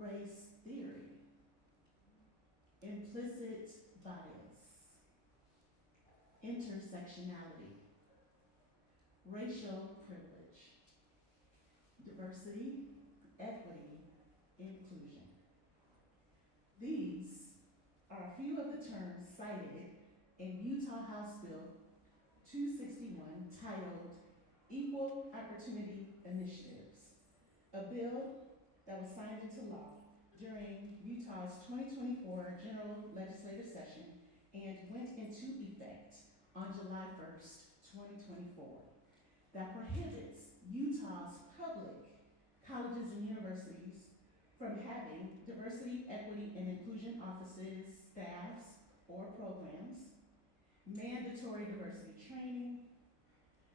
race theory, implicit bias, intersectionality, racial privilege, diversity, equity, inclusion. These are a few of the terms cited in Utah House Bill 261 titled Equal Opportunity Initiatives, a bill that was signed into law during Utah's 2024 General Legislative Session and went into effect on July 1st, 2024, that prohibits Utah's public colleges and universities from having diversity, equity, and inclusion offices, staffs, or programs, mandatory diversity training,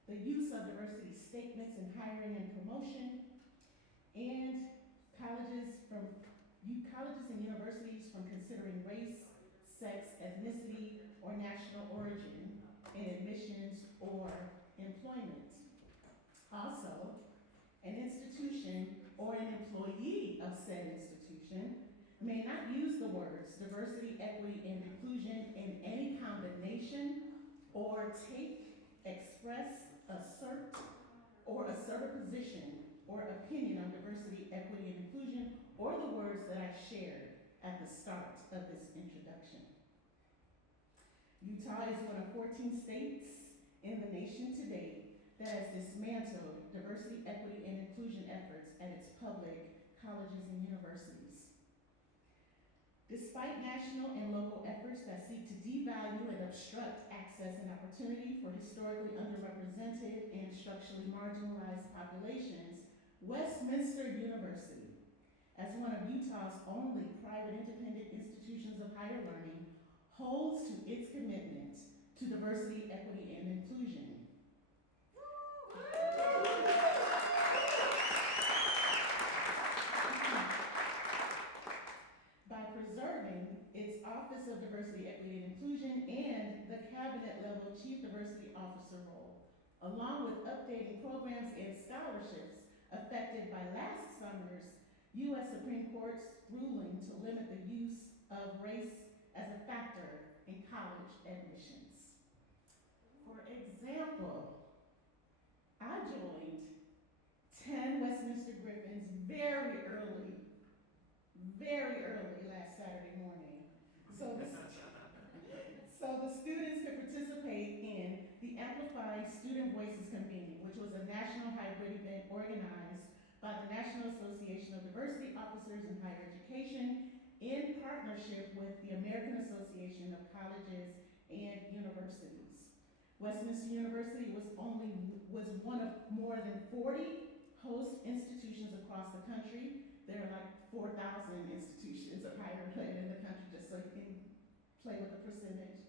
the use of diversity statements in hiring and promotion, and colleges and universities from considering race, sex, ethnicity, or national origin in admissions or employment. Also, an institution or an employee of said institution may not use the words diversity, equity, and inclusion in any combination or take, express, assert, or assert a position or opinion on diversity, equity, and inclusion, or the words that I shared at the start of this introduction. Utah is one of 14 states in the nation to date that has dismantled diversity, equity, and inclusion efforts at its public colleges and universities. Despite national and local efforts that seek to devalue and obstruct access and opportunity for historically underrepresented and structurally marginalized populations, Westminster University, as one of Utah's only private independent institutions of higher learning, holds to its commitment to diversity, equity, and inclusion. By preserving its Office of Diversity, Equity, and Inclusion and the cabinet-level Chief Diversity Officer role, along with updating programs and scholarships affected by last summer's U.S. Supreme Court's ruling to limit the use of race as a factor in college admissions. For example, I joined 10 Westminster Griffins very early last Saturday morning. So the students could participate in the Amplifying Student Voices Convening, which was a national hybrid event organized by the National Association of Diversity Officers in Higher Education in partnership with the American Association of Colleges and Universities. Westminster University was one of more than 40 host institutions across the country. There are like 4,000 institutions of higher ed in the country, just so you can play with the percentage.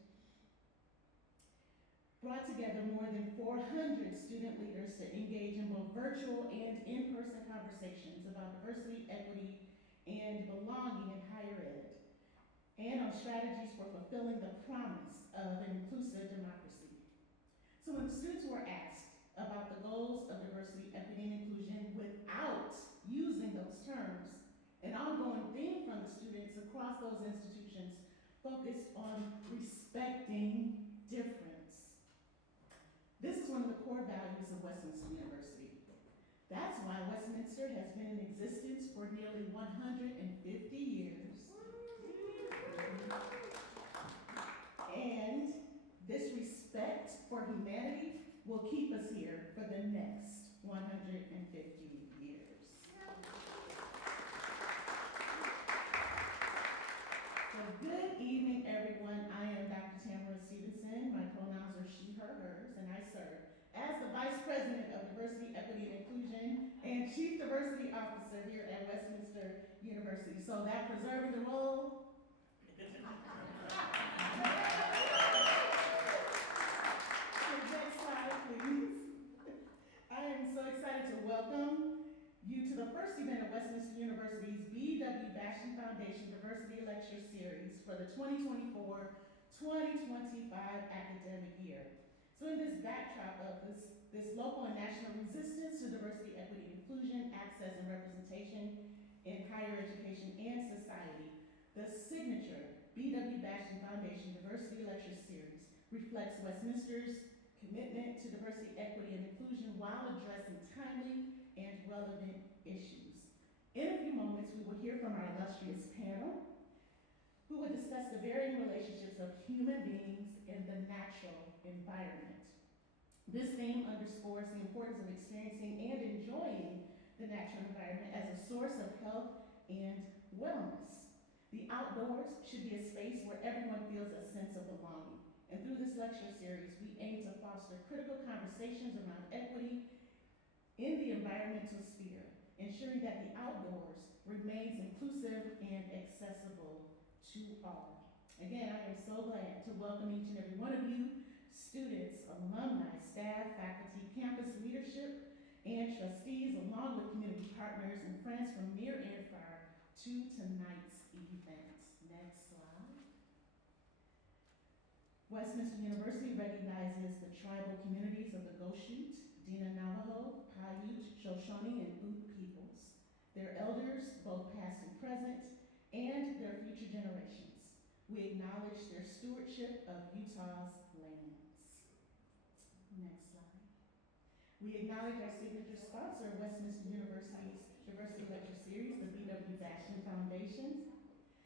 Brought together more than 400 student leaders to engage in both virtual and in-person conversations about diversity, equity, and belonging in higher ed, and on strategies for fulfilling the promise of an inclusive democracy. So when students were asked about the goals of diversity, equity, and inclusion without using those terms, an ongoing theme from the students across those institutions focused on respecting difference. This is one of the core values of Westminster University. That's why Westminster has been in existence for nearly 150 years. And this respect for humanity will keep us here for the next 150 years. So good evening, everyone. I am Dr. Tamara Stevenson. My pronouns are she, her, hers, and I serve as the Vice President of Diversity, Equity, and Inclusion and Chief Diversity Officer here at Westminster University. So that preserving the role. Next slide, please. I am so excited to welcome you to the first event of Westminster University's B.W. Bastian Foundation Diversity Lecture Series for the 2024-2025 academic year. So in this backdrop of this local and national resistance to diversity, equity, inclusion, access, and representation, in higher education and society, the signature B.W. Bastian Foundation Diversity Lecture Series reflects Westminster's commitment to diversity, equity, and inclusion while addressing timely and relevant issues. In a few moments, we will hear from our illustrious panel, who will discuss the varying relationships of human beings in the natural environment. This theme underscores the importance of experiencing and enjoying the natural environment as a source of health and wellness. The outdoors should be a space where everyone feels a sense of belonging. And through this lecture series, we aim to foster critical conversations around equity in the environmental sphere, ensuring that the outdoors remains inclusive and accessible to all. Again, I am so glad to welcome each and every one of you, students, alumni, staff, faculty, campus leadership, and trustees, along with community partners and friends from near and far to tonight's event. Next slide. Westminster University recognizes the tribal communities of the Goshute, Dina Navajo, Paiute, Shoshone, and Ute peoples, their elders, both past and present, and their future generations. We acknowledge their stewardship of Utah's lands. Next slide. We acknowledge our signature sponsor, Westminster University's Diversity Lecture Series, the B.W. Bastian Foundation.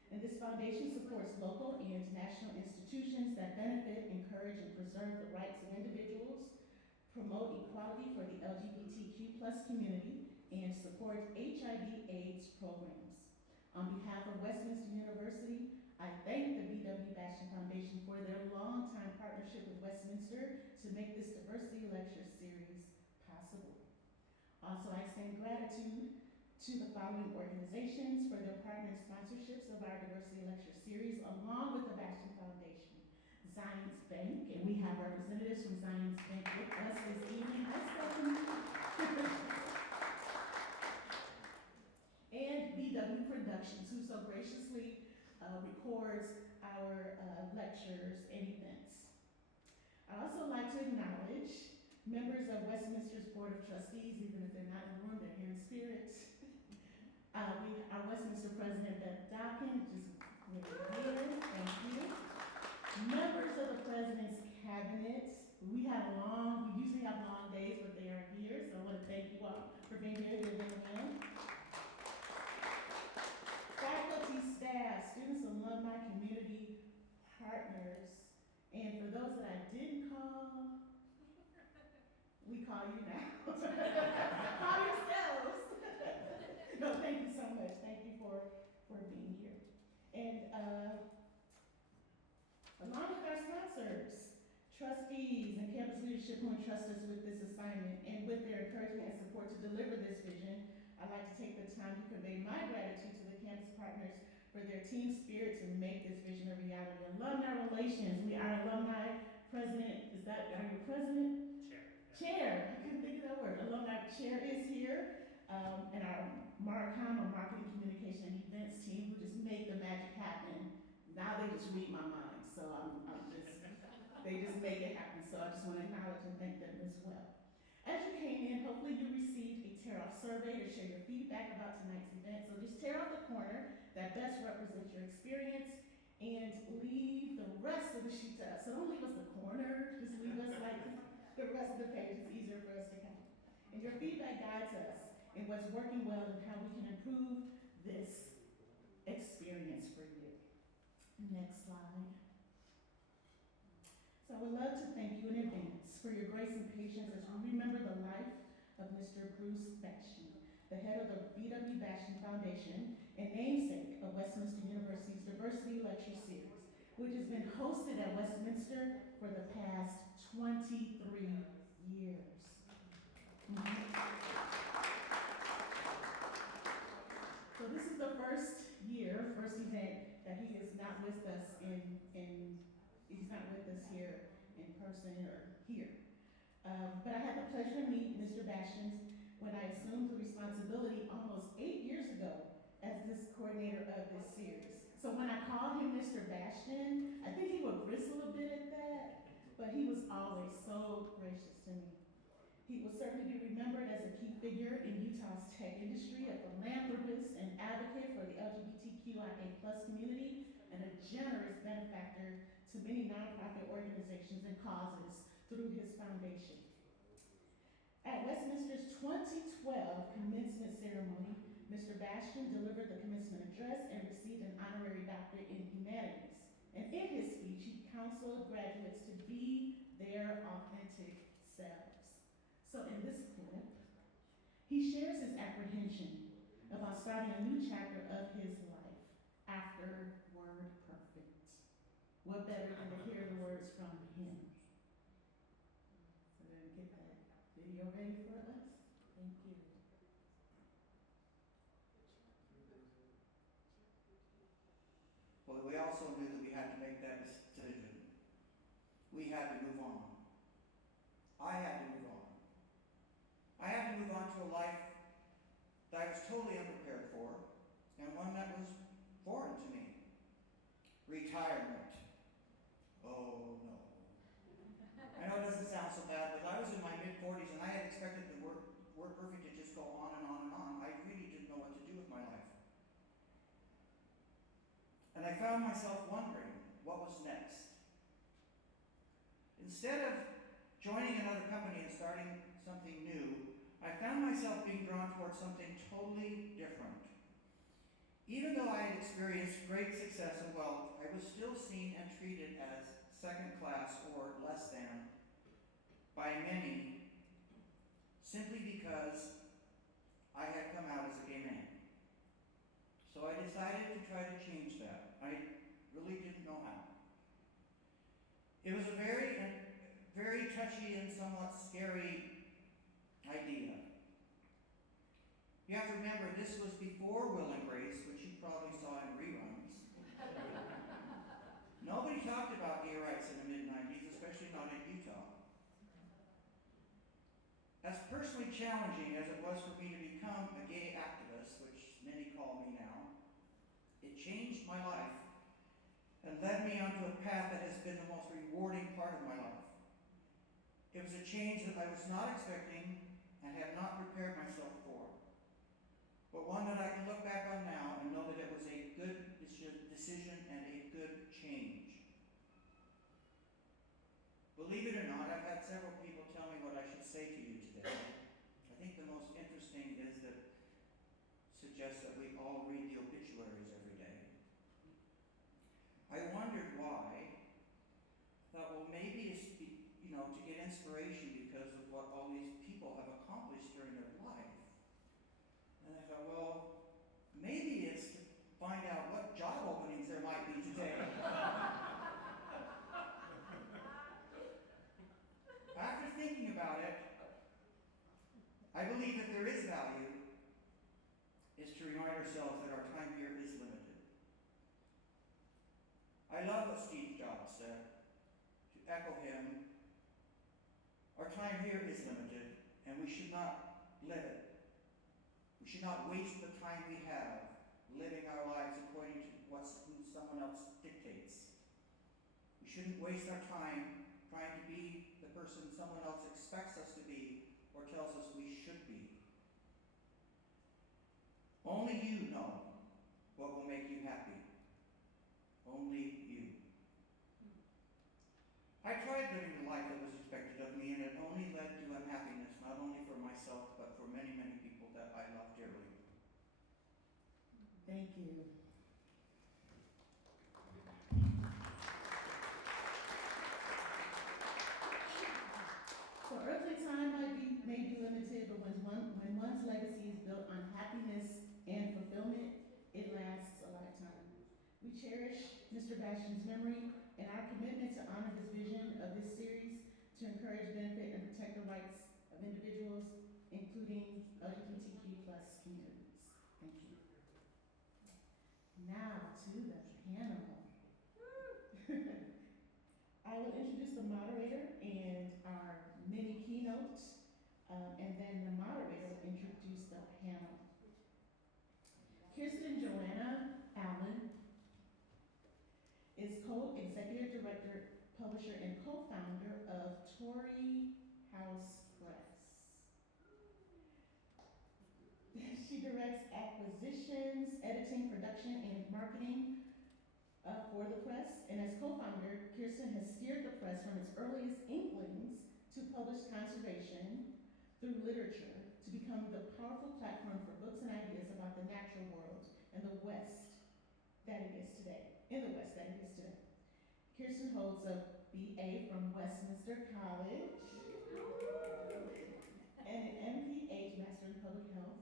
And this foundation supports local and national institutions that benefit, encourage, and preserve the rights of individuals, promote equality for the LGBTQ+ community, and support HIV/AIDS programs. On behalf of Westminster University, I thank the B.W. Bastian Foundation for their long-time partnership with Westminster to make this Diversity Lecture Series possible. Also, I extend gratitude to the following organizations for their partner sponsorships of our Diversity Lecture Series, along with the Bastian Foundation. Zions Bank, and we have representatives from Zions Bank with us this evening. Hi, Stephanie. And B.W. Productions, who so graciously records our lectures and events. I'd also like to acknowledge members of Westminster's Board of Trustees, even if they're not in the room, they're here in spirit. Our Westminster President, Beth Dockin, just with here, thank you. Members of the President's Cabinet, we usually have long days, but they are here, so I want to thank you all for being here, give them a hand. Faculty, staff, students, alumni, community partners, and for those that I didn't call, we call you now. Call yourselves. No, thank you so much. Thank you for being here. And along with our sponsors, trustees and campus leadership who entrust us with this assignment, and with their encouragement and support to deliver this vision, I'd like to take the time to convey my gratitude to the campus partners for their team spirit to make this vision a reality. Alumni relations, our alumni president, are you president? Chair, I couldn't think of that word. Alumni chair is here, and our MARCOM, or Marketing, Communication, and Events team, who just make the magic happen. Now they just read my mind, so they just make it happen. So I just want to acknowledge and thank them as well. As you came in, hopefully you received a tear-off survey to share your feedback about tonight's event. So just tear off the corner that best represents your experience and leave the rest of the sheet to us. So don't leave us the corner, just leave us like the rest of the page. It's easier for us to count. And your feedback guides us in what's working well and how we can improve this experience for you. Next slide. So I would love to thank you in advance for your grace and patience as we remember the life of Mr. Bruce Bastian, the head of the B.W. Bastian Foundation and namesake of Westminster University's Diversity Lecture Series, which has been hosted at Westminster for the past 23 years. So this is the first event that he is not with us he's not with us here in person or here. But I had the pleasure to meet Mr. Bastian when I assumed the responsibility almost 8 years ago as this coordinator of this series. So when I called him Mr. Bastian, I think he would bristle a bit at that, but he was always so gracious to me. He will certainly be remembered as a key figure in Utah's tech industry, a philanthropist and advocate LGBTQIA+ community and a generous benefactor to many nonprofit organizations and causes through his foundation. At Westminster's 2012 commencement ceremony, Mr. Bastian delivered the commencement address and received an honorary doctorate in humanities. And in his speech, he counseled graduates to be their authentic selves. So in this clip, he shares his apprehension about starting a new chapter of his life after Word Perfect. What better than to hear the words from him? So then get that video ready for us. Thank you. Well, we also knew that we had to make that decision. We had to move on. I had to move on. I had to move on to a life that I was totally unprepared for, and one that was foreign to me. Retirement. Oh no. I know it doesn't sound so bad, but I was in my mid-40s and I had expected the word perfect to just go on and on and on. I really didn't know what to do with my life. And I found myself wondering what was next. Instead of joining another company and starting something new, I found myself being drawn towards something totally different. Even though I had experienced great success and wealth, I was still seen and treated as second class or less than by many, simply because I had come out as a gay man. So I decided to try to change that. I really didn't know how. It was a very touchy and somewhat scary idea. You have to remember, this was before Will and Grace, which you probably saw in reruns. Nobody talked about gay rights in the mid-90s, especially not in Utah. As personally challenging as it was for me to become a gay activist, which many call me now, it changed my life and led me onto a path that has been the most rewarding part of my life. It was a change that I was not expecting and had not prepared myself for, but one that I can look back on now and know that it was a good decision and a good change. Believe it or not, I've had several people tell me what I should say to you today. I think the most interesting is that suggests that we all read the obituaries every day. I wondered why. Thought, well, maybe it's to get inspiration because of what all these people have accomplished during their life. And I thought, well, maybe it's to find out what job openings there might be today. After thinking about it, I believe that there is value is to remind ourselves that our time here is limited. I love what Steve Jobs said. To echo him, our time here is limited, and we should not live it. We should not waste the time we have living our lives according to what someone else dictates. We shouldn't waste our time trying to be the person someone else expects us to be or tells us we should be. Only you know what will make you happy. Only you. I tried living the life that was expected of me, and it only led to unhappiness, not only for myself, but for many, many people that I love dearly. Thank you. So earthly time may be limited, but when one's legacy is built on happiness and fulfillment, it lasts a lifetime. We cherish Mr. Bastian's memory and our commitment to honor his vision of this series to encourage, benefit, and protect the rights of individuals, including LGBTQ+ communities. Thank you. Now to the panel. I will introduce the moderator and our mini keynotes, and then the moderator will introduce the panel. Kirsten Johanna Allen is co-executive director, publisher, and co-founder of Torrey House Press. She directs acquisitions, editing, production, and marketing for the press. And as co-founder, Kirsten has steered the press from its earliest inklings to published conservation through literature to become the powerful platform for books and ideas about the natural world and the West that it is today, in the West that it is today. Kirsten holds a BA from Westminster College and an MPH, Master in Public Health,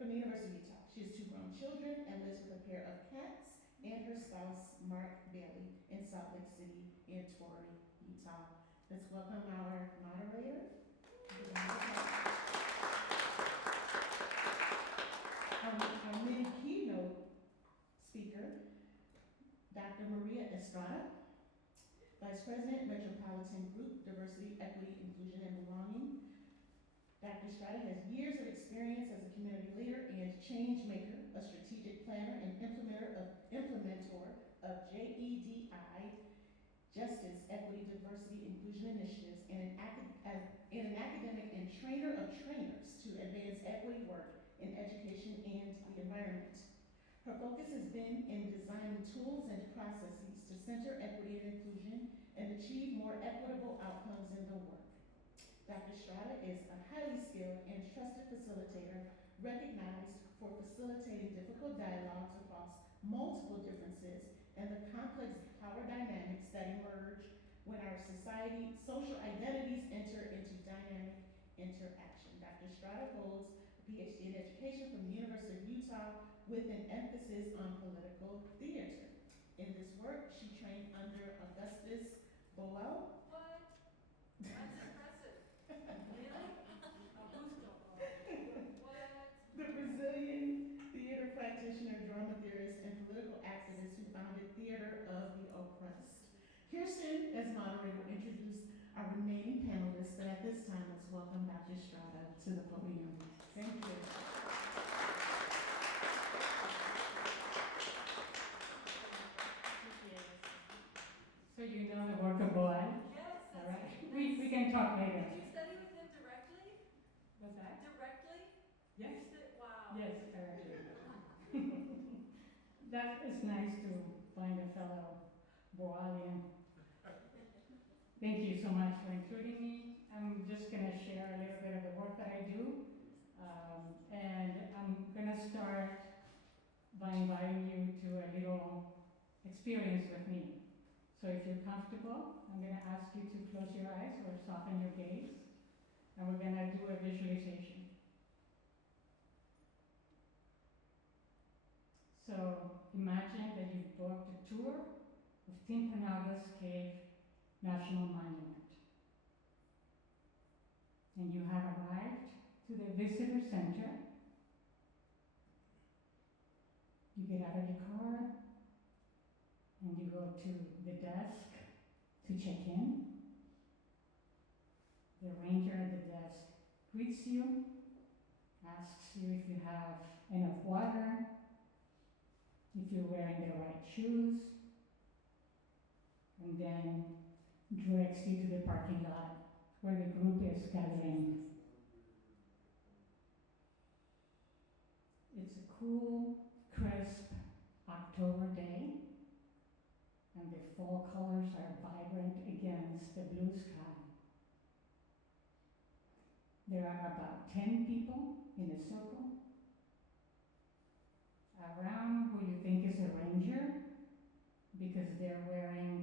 from the University of Utah. She has 2 grown children and lives with a pair of cats and her spouse, Mark Bailey, in Salt Lake City in Torrey, Utah. Let's welcome our moderator. Our main keynote speaker, Dr. Maria Estrada, Vice President, Metropolitan Group, Diversity, Equity, Inclusion, and Belonging. Dr. Estrada has years of experience as a community leader and change maker, a strategic planner and implementer of JEDI, Justice, Equity, Diversity, Inclusion Initiatives, and an academic and trainer of trainers to advance equity work in education and the environment. Her focus has been in designing tools and processes to center equity and inclusion and achieve more equitable outcomes in the work. Dr. Estrada is a highly skilled and trusted facilitator, recognized for facilitating difficult dialogues across multiple differences and the complex power dynamics that emerge when our social identities enter into dynamic interaction. Dr. Estrada holds a Ph.D. in education from the University of Utah with an emphasis on political theater. In this work, she trained under Augustus Boal. What? That's impressive. Really? What? The Brazilian theater practitioner, drama theorist, and political activist who founded Theater of the Oppressed. Kirsten, as moderator, will introduce our remaining panelists, but at this time, let's welcome Dr. Estrada to the podium. Thank you. So you know the work of Boal? Yes, All that's right. We can talk later. Did you study with him directly? What's that? Directly? Yes. Wow. Yes, correctly. That is nice to find a fellow Boalian. Thank you so much for including me. I'm just going to share a little bit of the work that I do. And I'm going to start by inviting you to a little experience with me. So if you're comfortable, I'm going to ask you to close your eyes or soften your gaze, and we're going to do a visualization. So imagine that you've booked a tour of Timpanogos Cave National Monument. And you have arrived to the visitor center. You get out of your car, and you go to the desk to check in. The ranger at the desk greets you, asks you if you have enough water, if you're wearing the right shoes, and then directs you to the parking lot where the group is gathering. It's a cool, crisp October day, and the fall colors are vibrant against the blue sky. There are about 10 people in a circle around who you think is a ranger because they're wearing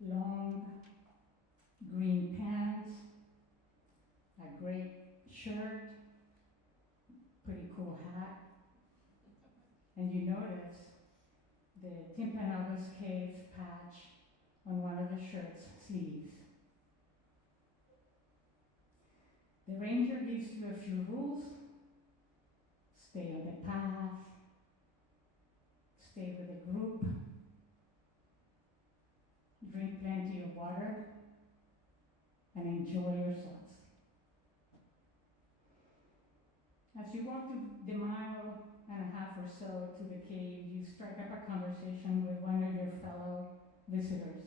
long green pants, a gray shirt, pretty cool hat, and you notice the Timpanogos Cave patch on one of the shirt's sleeves. The ranger gives you a few rules. Stay on the path, stay with the group, drink plenty of water, and enjoy yourselves. As you walk the mile and a half or so to the cave, you strike up a conversation with one of your fellow visitors.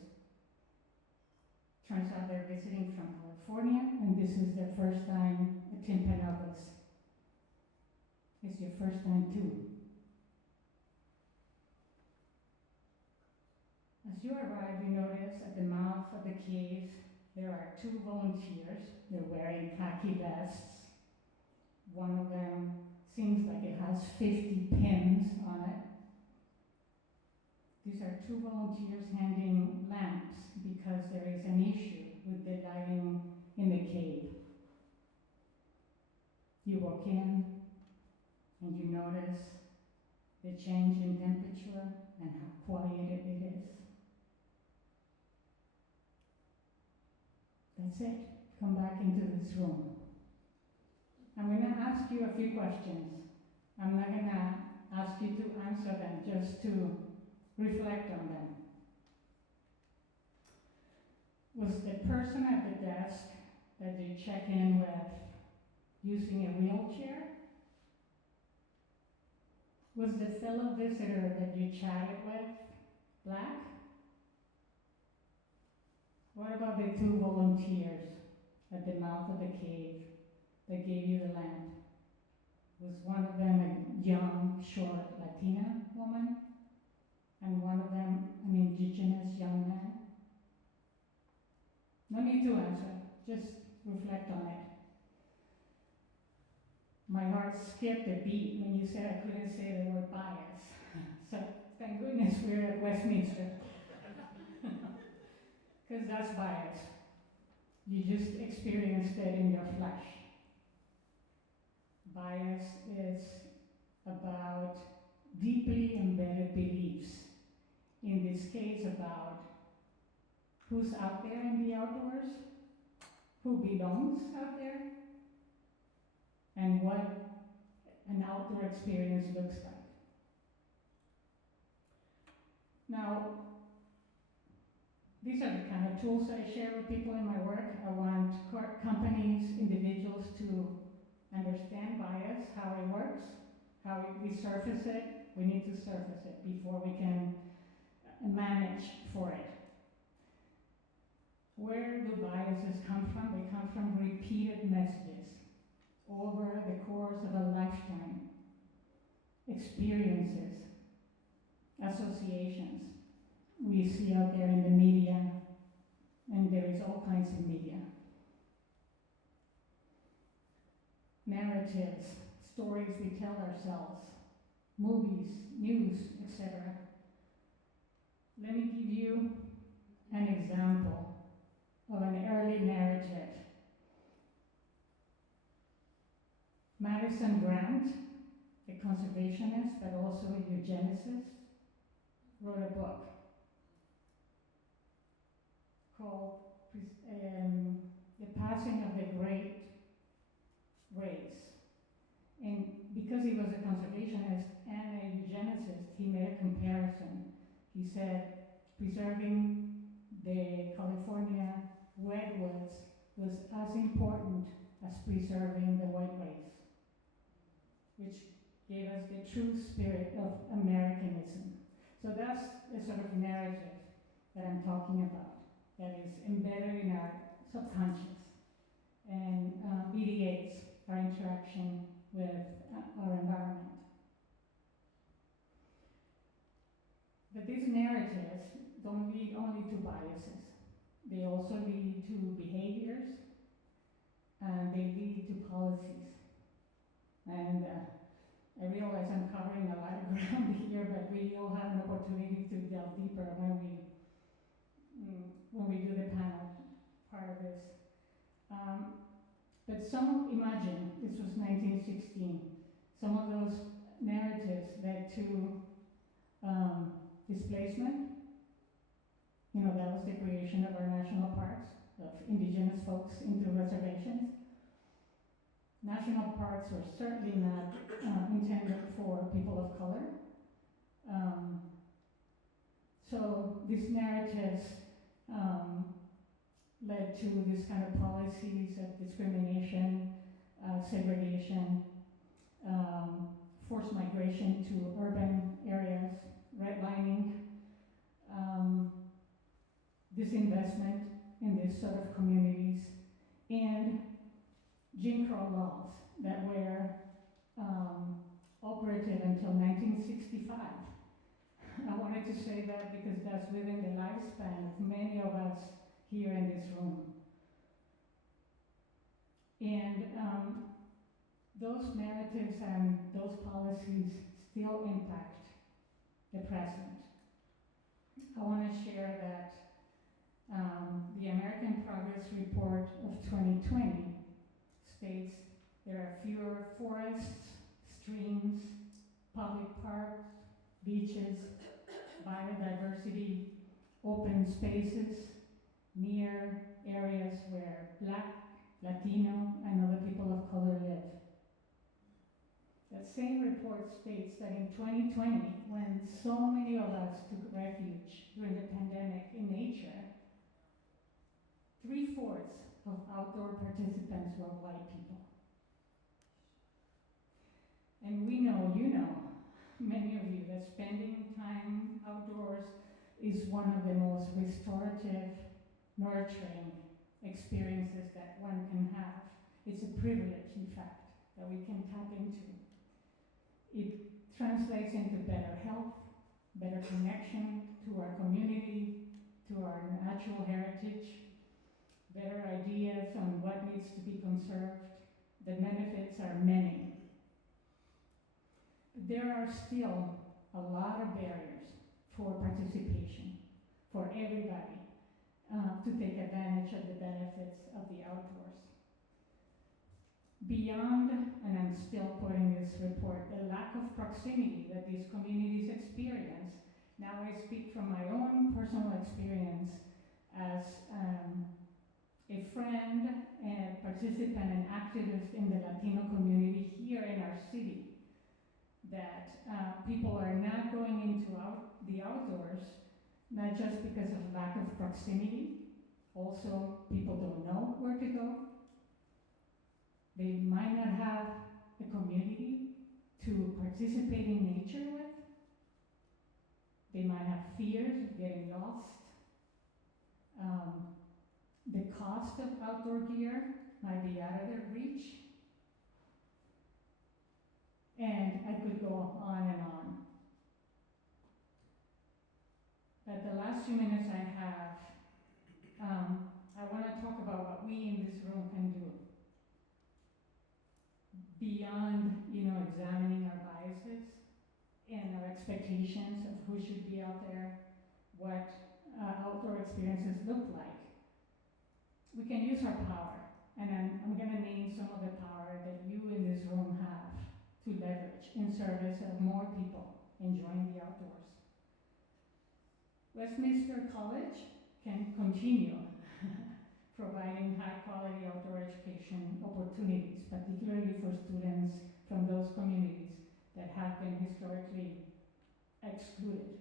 Turns out they're visiting from California, and this is their first time at Timpanogos. It's your first time too. As you arrive, you notice at the mouth of the cave there are two volunteers. They're wearing khaki vests. One of them seems like it has 50 pins on it. These are two volunteers handing lamps because there is an issue with the lighting in the cave. You walk in and you notice the change in temperature and how quiet it is. That's it. Come back into this room. I'm going to ask you a few questions. I'm not going to ask you to answer them, just to reflect on them. Was the person at the desk that you check in with using a wheelchair? Was the fellow visitor that you chatted with Black? What about the two volunteers at the mouth of the cave that gave you the lamp? Was one of them a young, short Latina woman? And one of them an indigenous young man? No need to answer, just reflect on it. My heart skipped a beat when you said I couldn't say the word bias. So thank goodness we're at Westminster. Because that's bias. You just experienced it in your flesh. Bias is about deeply embedded beliefs. In this case, about who's out there in the outdoors, who belongs out there, and what an outdoor experience looks like. Now, these are the kind of tools I share with people in my work. I want companies, individuals to understand bias, how it works, how we surface it. We need to surface it before we can manage for it. Where do biases come from? They come from repeated messages over the course of a lifetime. Experiences, associations we see out there in the media, and there is all kinds of media. Narratives, stories we tell ourselves, movies, news, etc. Let me give you an example of an early narrative. Madison Grant, a conservationist but also a eugenicist, wrote a book called The Passing of the Great Race. And because he was a conservationist and a eugenicist, he made a comparison. He said preserving the California redwoods was as important as preserving the white race, which gave us the true spirit of Americanism. So that's the sort of narrative that I'm talking about, that is embedded in our subconscious and mediates our interaction with our environment. But these narratives don't lead only to biases. They also lead to behaviors, and they lead to policies. And I realize I'm covering a lot of ground here, but we all have an opportunity to delve deeper when we do the panel part of this. But imagine, this was 1916, some of those narratives led to displacement. You know, that was the creation of our national parks, of indigenous folks into reservations. National parks were certainly not intended for people of color. So these narratives led to this kind of policies of discrimination, segregation, forced migration to urban areas, redlining, disinvestment in these sort of communities, and Jim Crow laws that were operative until 1965. I wanted to say that because that's within the lifespan of many of us here in this room. And those narratives and those policies still impact the present. I want to share that the American Progress Report of 2020 states there are fewer forests, streams, public parks, beaches, biodiversity, open spaces, near areas where Black, Latino, and other people of color live. That same report states that in 2020, when so many of us took refuge during the pandemic in nature, 3/4 of outdoor participants were white people. And we know, you know, many of you, that spending time outdoors is one of the most restorative, nurturing experiences that one can have. It's a privilege, in fact, that we can tap into. It translates into better health, better connection to our community, to our natural heritage, better ideas on what needs to be conserved. The benefits are many. But there are still a lot of barriers for participation, for everybody to take advantage of the benefits of the outdoors. Beyond, and I'm still quoting this report, the lack of proximity that these communities experience. Now I speak from my own personal experience as a friend and participant and activist in the Latino community here in our city, that people are not going into the outdoors, not just because of lack of proximity, also people don't know where to go. They might not have a community to participate in nature with. They might have fears of getting lost. The cost of outdoor gear might be out of their reach. And I could go on and on. But the last few minutes I have, I want to talk about what we in this room can do. Beyond, examining our biases and our expectations of who should be out there, what outdoor experiences look like. We can use our power, and I'm going to name some of the power that you in this room have to leverage in service of more people enjoying the outdoors. Westminster College can continue providing high-quality outdoor education opportunities, particularly for students from those communities that have been historically excluded.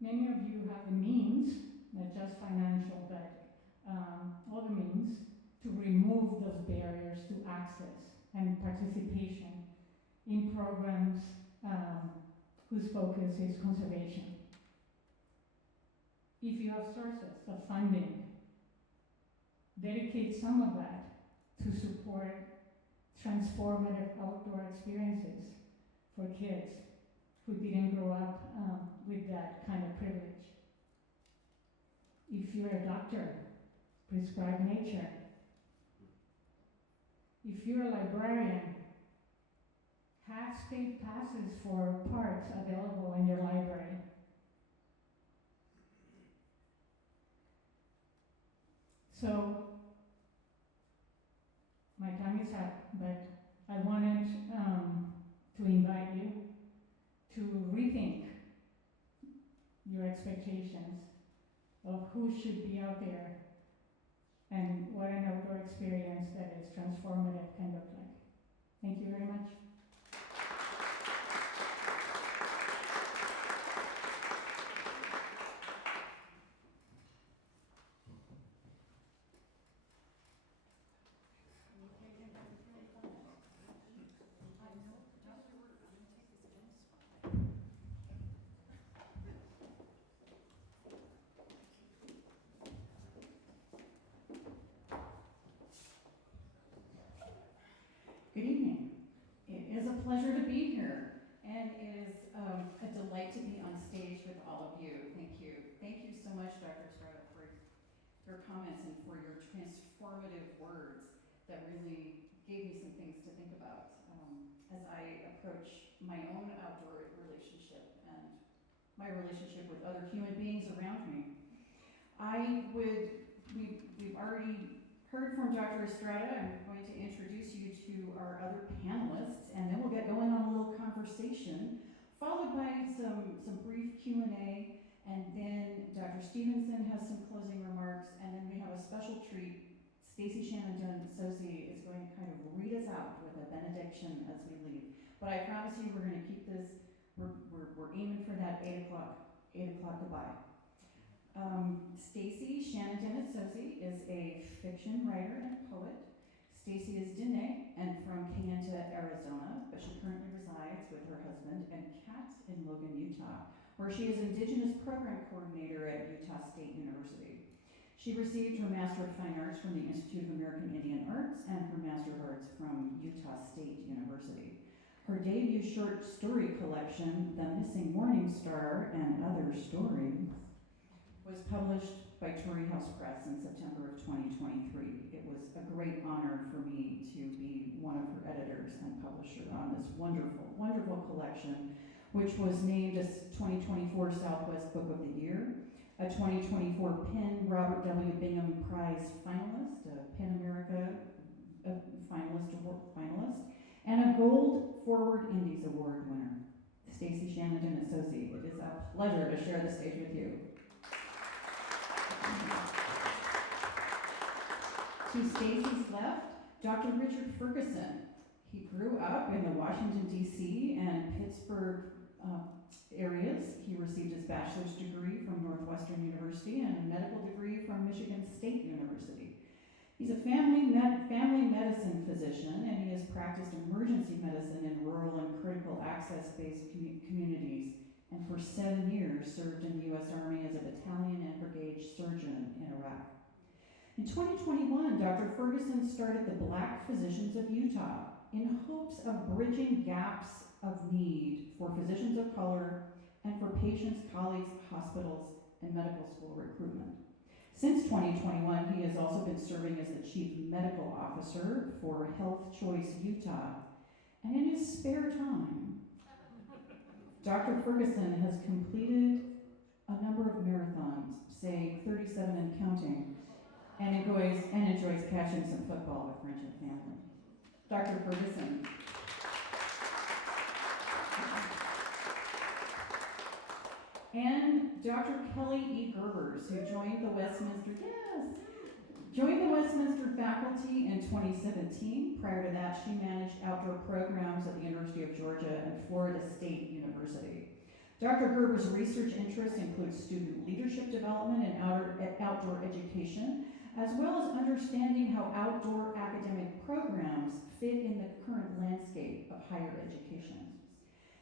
Many of you have the means, not just financial, but all the means to remove those barriers to access and participation in programs whose focus is conservation. If you have sources of funding, dedicate some of that to support transformative outdoor experiences for kids who didn't grow up with that kind of privilege. If you're a doctor, prescribe nature. If you're a librarian, have state passes for parks available in your library. So, my time is up, but I wanted to invite you to rethink your expectations of who should be out there and what an outdoor experience that is transformative can look like. Thank you very much. It is a pleasure to be here, and it is a delight to be on stage with all of you. Thank you. Thank you so much, Dr. Estrada, for your comments and for your transformative words that really gave me some things to think about as I approach my own outdoor relationship and my relationship with other human beings around me. We've already heard from Dr. Estrada. I'm going to introduce you to our other panelists, and then we'll get going on a little conversation, followed by some brief Q&A, and then Dr. Stevenson has some closing remarks, and then we have a special treat. Stacie Denetsosie is going to kind of read us out with a benediction as we leave. But I promise you, we're going to keep this. We're aiming for that 8 o'clock goodbye. Stacie Denetsosie is a fiction writer and poet. Stacie is Dene and from Kayenta, Arizona, but she currently resides with her husband and cat in Logan, Utah, where she is Indigenous Program Coordinator at Utah State University. She received her Master of Fine Arts from the Institute of American Indian Arts and her Master of Arts from Utah State University. Her debut short story collection, The Missing Morning Star and Other Stories, was published by Torrey Press in September of 2023. It was a great honor for me to be one of her editors and publisher on this wonderful, wonderful collection, which was named as 2024 Southwest Book of the Year, a 2024 PEN Robert W. Bingham Prize finalist, a PEN America finalist, and a Gold Forward Indies Award winner. Stacie Denetsosie, it is a pleasure to share the stage with you. To Stacie's left, Dr. Richard Ferguson. He grew up in the Washington, D.C. and Pittsburgh areas. He received his bachelor's degree from Northwestern University and a medical degree from Michigan State University. He's a family medicine physician, and he has practiced emergency medicine in rural and critical access-based communities, and for 7 years served in the U.S. Army as a battalion and brigade surgeon in Iraq. In 2021, Dr. Ferguson started the Black Physicians of Utah in hopes of bridging gaps of need for physicians of color and for patients, colleagues, hospitals, and medical school recruitment. Since 2021, he has also been serving as the Chief Medical Officer for Health Choice Utah. And in his spare time, Dr. Ferguson has completed a number of marathons, say 37 and counting, and enjoys catching some football with friends and family. Dr. Ferguson. And Dr. Kellie E. Gerbers, who joined the Westminster faculty in 2017. Prior to that, she managed outdoor programs at the University of Georgia and Florida State University. Dr. Gerbers' research interests include student leadership development and outdoor education, as well as understanding how outdoor academic programs fit in the current landscape of higher education.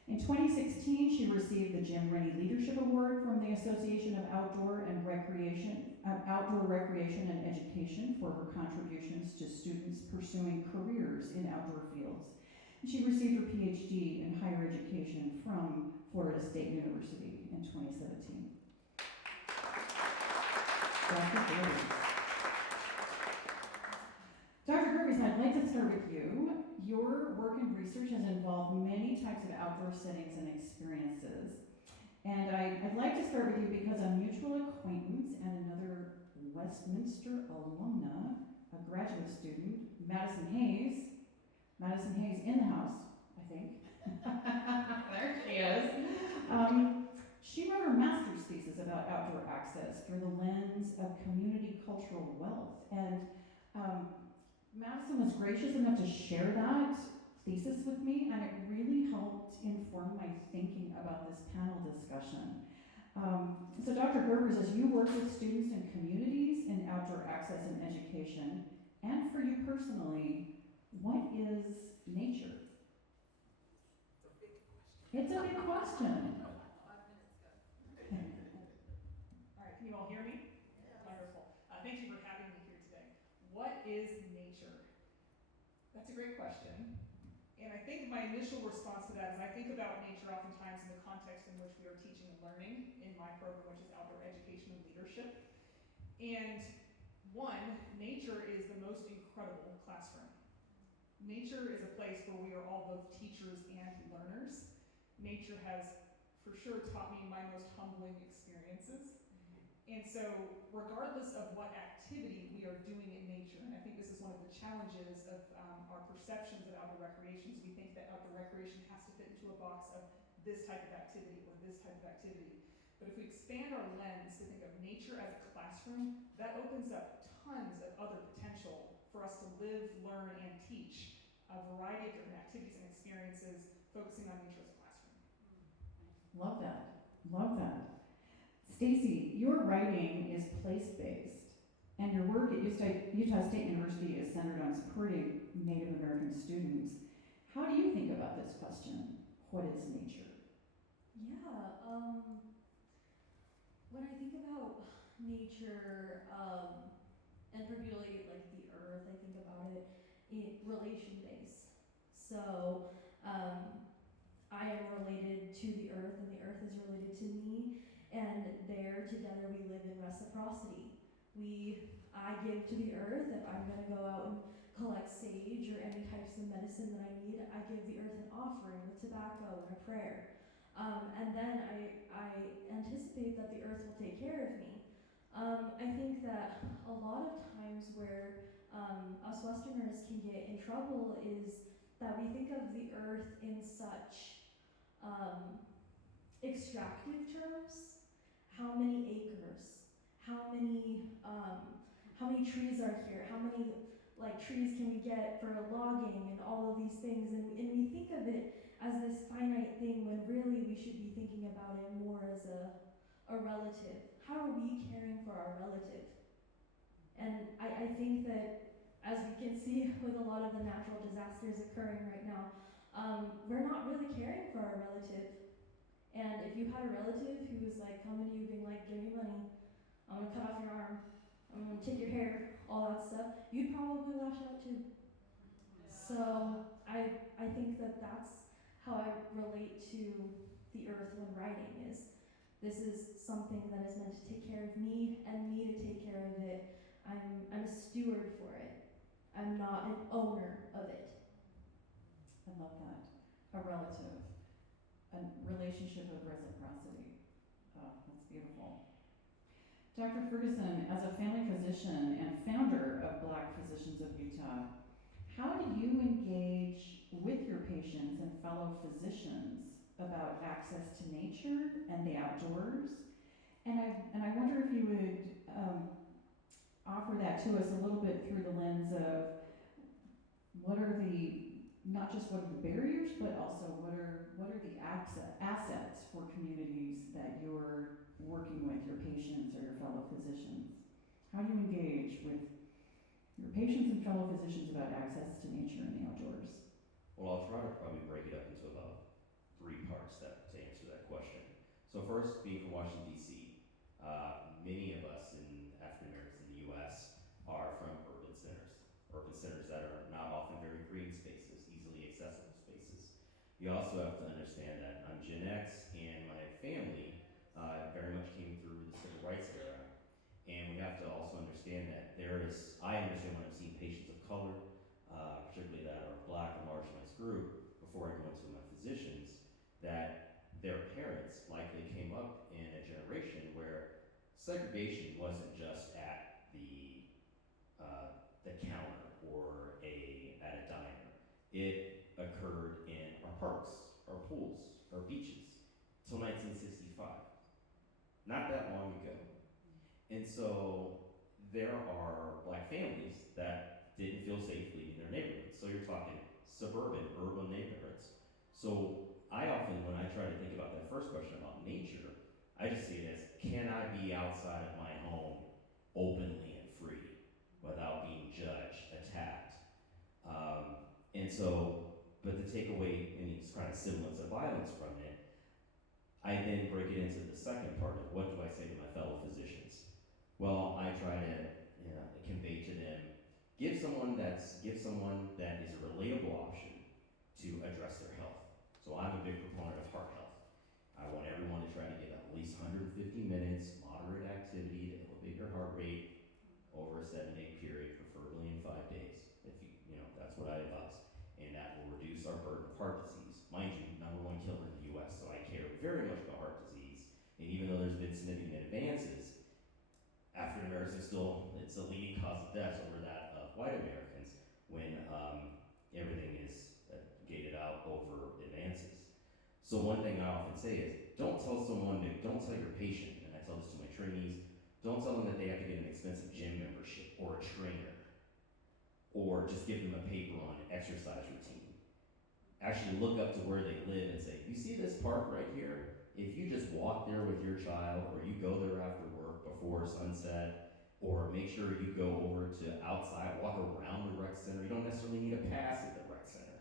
In 2016, she received the Jim Rennie Leadership Award from the Association of Outdoor Recreation and Education for her contributions to students pursuing careers in outdoor fields. And she received her Ph.D. in higher education from Florida State University in 2017. Dr. Gerbers. Dr. Gerbers, I'd like to start with you. Your work and research has involved many types of outdoor settings and experiences. And I'd like to start with you because a mutual acquaintance and another Westminster alumna, a graduate student, Madison Hayes in the house, I think. There she is. She wrote her master's thesis about outdoor access through the lens of community cultural wealth. And Madison was gracious enough to share that thesis with me, and it really helped inform my thinking about this panel discussion. So Dr. Gerbers, as you work with students and communities in outdoor access and education, and for you personally, what is nature? It's a big question. 5 minutes ago. All right, can you all hear me? Yes. Wonderful. Thank you for having me here today. What is nature? That's a great question. And I think my initial initial response to that is I think about nature oftentimes in the context in which we are teaching and learning in my program, which is outdoor education and leadership. And one, nature is the most incredible classroom. Nature is a place where we are all both teachers and learners. Nature has, for sure, taught me my most humbling experiences. And so, regardless of what activity we are doing in nature, and I think this is one of the challenges of our perceptions of outdoor recreation, is we think that outdoor recreation has to fit into a box of this type of activity or this type of activity. But if we expand our lens to think of nature as a classroom, that opens up tons of other potential for us to live, learn, and teach a variety of different activities and experiences focusing on nature as a classroom. Love that. Love that. Stacie, your writing is place-based, and your work at Utah State University is centered on supporting Native American students. How do you think about this question? What is nature? Yeah, when I think about nature, and particularly like the earth, I think about it in relation-based. So, I am related to the earth, and the earth is related to me, and there together we live in reciprocity. I give to the earth. If I'm gonna go out and collect sage or any types of medicine that I need, I give the earth an offering with tobacco and a prayer. And then I anticipate that the earth will take care of me. I think that a lot of times where us Westerners can get in trouble is that we think of the earth in such extractive terms. How many acres? How many trees are here? How many trees can we get for logging and all of these things? And we think of it as this finite thing when really we should be thinking about it more as a relative. How are we caring for our relative? And I think that as we can see with a lot of the natural disasters occurring right now, we're not really caring for our relative. And if you had a relative who was coming to you being like, give me money, I'm gonna cut off your arm, I'm gonna take your hair, all that stuff, you'd probably lash out too. So I think that that's how I relate to the earth when writing is, this is something that is meant to take care of me and me to take care of it. I'm a steward for it. I'm not an owner of it. I love that. A relative. A relationship of reciprocity. Oh, that's beautiful. Dr. Ferguson, as a family physician and founder of Black Physicians of Utah, how do you engage with your patients and fellow physicians about access to nature and the outdoors? And I wonder if you would offer that to us a little bit through the lens of not just what are the barriers, but also what are the assets for communities that you're working with your patients or your fellow physicians? How do you engage with your patients and fellow physicians about access to nature and the outdoors? Well, I'll try to probably break it up into about 3 parts to answer that question. So first, being from Washington, D.C., many of us African Americans in the U.S. are from urban centers that are not often very green spaces, easily accessible spaces. You also have to understand that I'm Gen X, and my family very much came through the civil rights era, and we have to also understand that I understand when I'm seeing patients of color, particularly that are Black or marginalized group, before I go into my physicians, that their parents likely came up in a generation where segregation wasn't just at the counter or at a diner. It occurred in our parks, our pools, our beaches, till 1965. Not that long ago. And so there are Black families that didn't feel safe leaving their neighborhoods. So you're talking suburban, urban neighborhoods. So I often, when I try to think about that first question about nature, I just see it as, can I be outside of my home openly and free without being judged, attacked? And so, but to take away any kind of semblance of violence from it, I then break it into the second part of what do I say to my fellow physicians? Well, I try to convey to them, give someone that is a relatable option to address their health. 50 minutes, moderate activity to elevate your heart rate over a 7-day period, preferably in 5 days. If you know, that's what I advise. And that will reduce our burden of heart disease. Mind you, #1 killer in the US, so I care very much about heart disease. And even though there's been significant advances, African Americans still, it's a leading cause of death over that of white Americans when everything is gated out over advances. So one thing I often say is, don't tell your patient, and I tell this to my trainees, don't tell them that they have to get an expensive gym membership or a trainer, or just give them a paper on an exercise routine. Actually look up to where they live and say, you see this park right here? If you just walk there with your child, or you go there after work before sunset, or make sure you go over to outside, walk around the rec center. You don't necessarily need a pass at the rec center,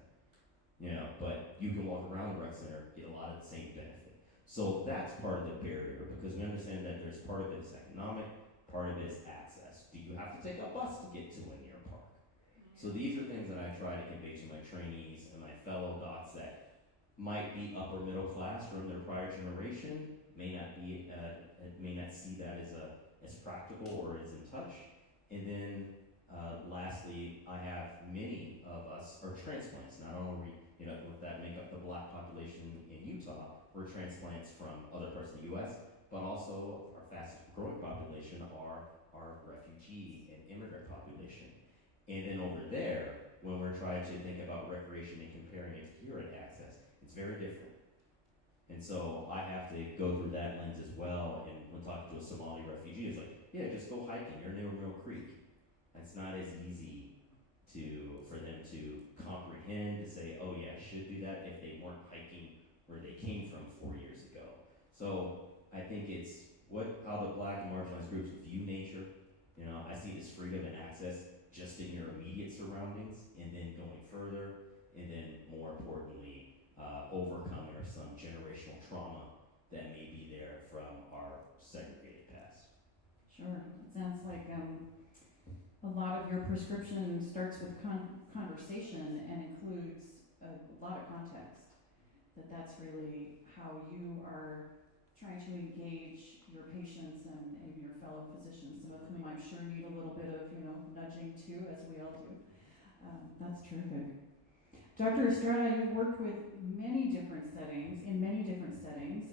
you know, but you can walk around the rec center, get a lot of the same benefit. So that's part of the barrier, because we understand that there's part of it is economic, part of it is access. Do you have to take a bus to get to a near park? So these are things that I try to convey to my trainees and my fellow docs that might be upper middle class from their prior generation, may not see that as practical or as in touch. And then lastly, I have many of us are transplants. Not only with that make up the Black population in Utah, we're transplants from other parts of the U.S., but also our fastest growing population are our refugee and immigrant population. And then over there, when we're trying to think about recreation and comparing it here at Access, it's very different. And so I have to go through that lens as well. And when talking to a Somali refugee, it's like, yeah, just go hiking. You're near Mill Creek. It's not as easy for them to comprehend, to say, oh yeah, I should do that if they weren't hiking where they came from 4 years ago. So I think it's how the Black and marginalized groups view nature. You know, I see this freedom and access just in your immediate surroundings, and then going further, and then more importantly, overcoming some generational trauma that may be there from our segregated past. Sure. It sounds like a lot of your prescription starts with conversation and includes a lot of context. That's really how you are trying to engage your patients and your fellow physicians, some of whom I'm sure need a little bit of nudging too, as we all do. That's terrific. Dr. Estrada, you've worked with many different settings,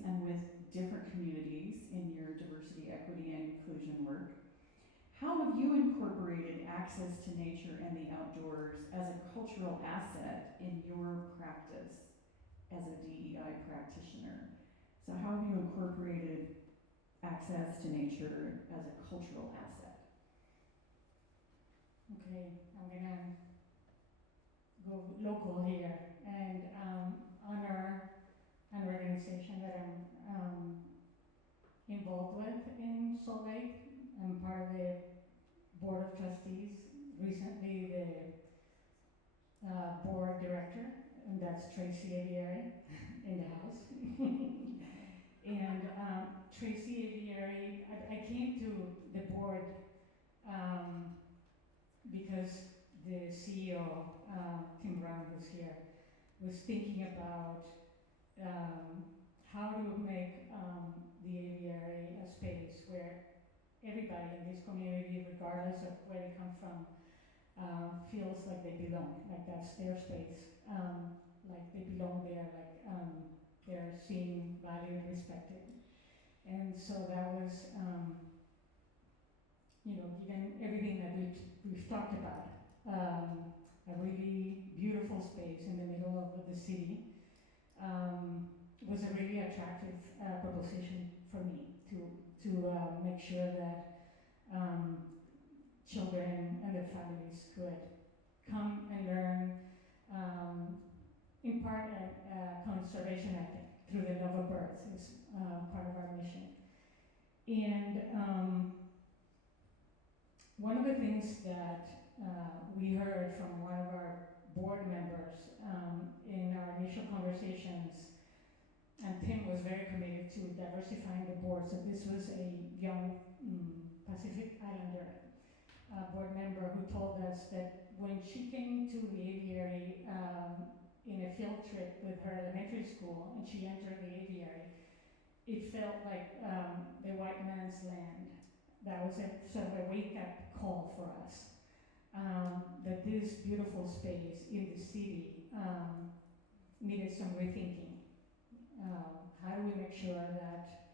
and with different communities in your diversity, equity, and inclusion work. How have you incorporated access to nature and the outdoors as a cultural asset in your practice as a DEI practitioner? So how have you incorporated access to nature as a cultural asset? Okay, I'm gonna go local here and honor an organization that I'm involved with in Salt Lake. I'm part of the board of trustees, recently the board director, and that's Tracie Aviary in the house. And Tracie Aviary, I came to the board because the CEO, Tim Brown, who's here, was thinking about how to make the aviary a space where everybody in this community, regardless of where they come from, feels like they belong, like that's their space, like they belong there, like they're seen, valued, respected. And so that was, given everything that we've talked about, a really beautiful space in the middle of the city, was a really attractive proposition for me to make sure that children and their families could come and learn, in part conservation ethic through the love of birds is part of our mission. And one of the things that we heard from one of our board members in our initial conversations, and Tim was very committed to diversifying the board, so this was a young Pacific Islander board member who told us that when she came to the aviary in a field trip with her elementary school, and she entered the aviary, it felt like the white man's land. That was a sort of a wake-up call for us. That this beautiful space in the city needed some rethinking. How do we make sure that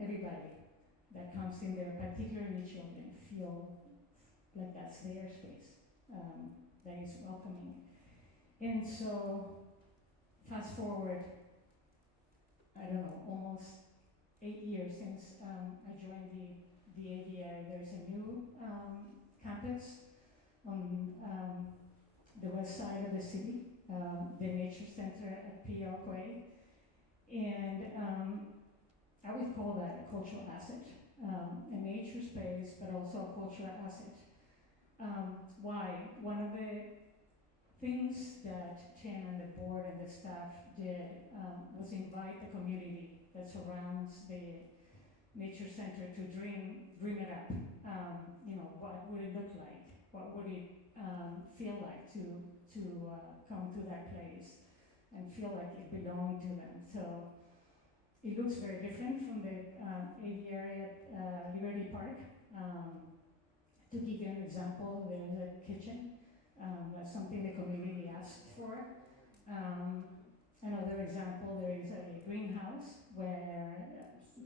everybody that comes in there, particularly children, feel like that's their space, that is welcoming. And so, fast forward, I don't know, almost 8 years since I joined the AVI. There's a new campus on the west side of the city, the Nature Center at PLK, and I would call that a cultural asset, a nature space, but also a cultural asset. Why? One of the things that Tim and the board and the staff did was invite the community that surrounds the Nature Center to dream it up. What would it look like? What would it feel like to come to that place and feel like it belonged to them? So it looks very different from the aviary at Liberty Park. To give you an example, there is a kitchen. That's something the community asked for. Another example, there is a greenhouse where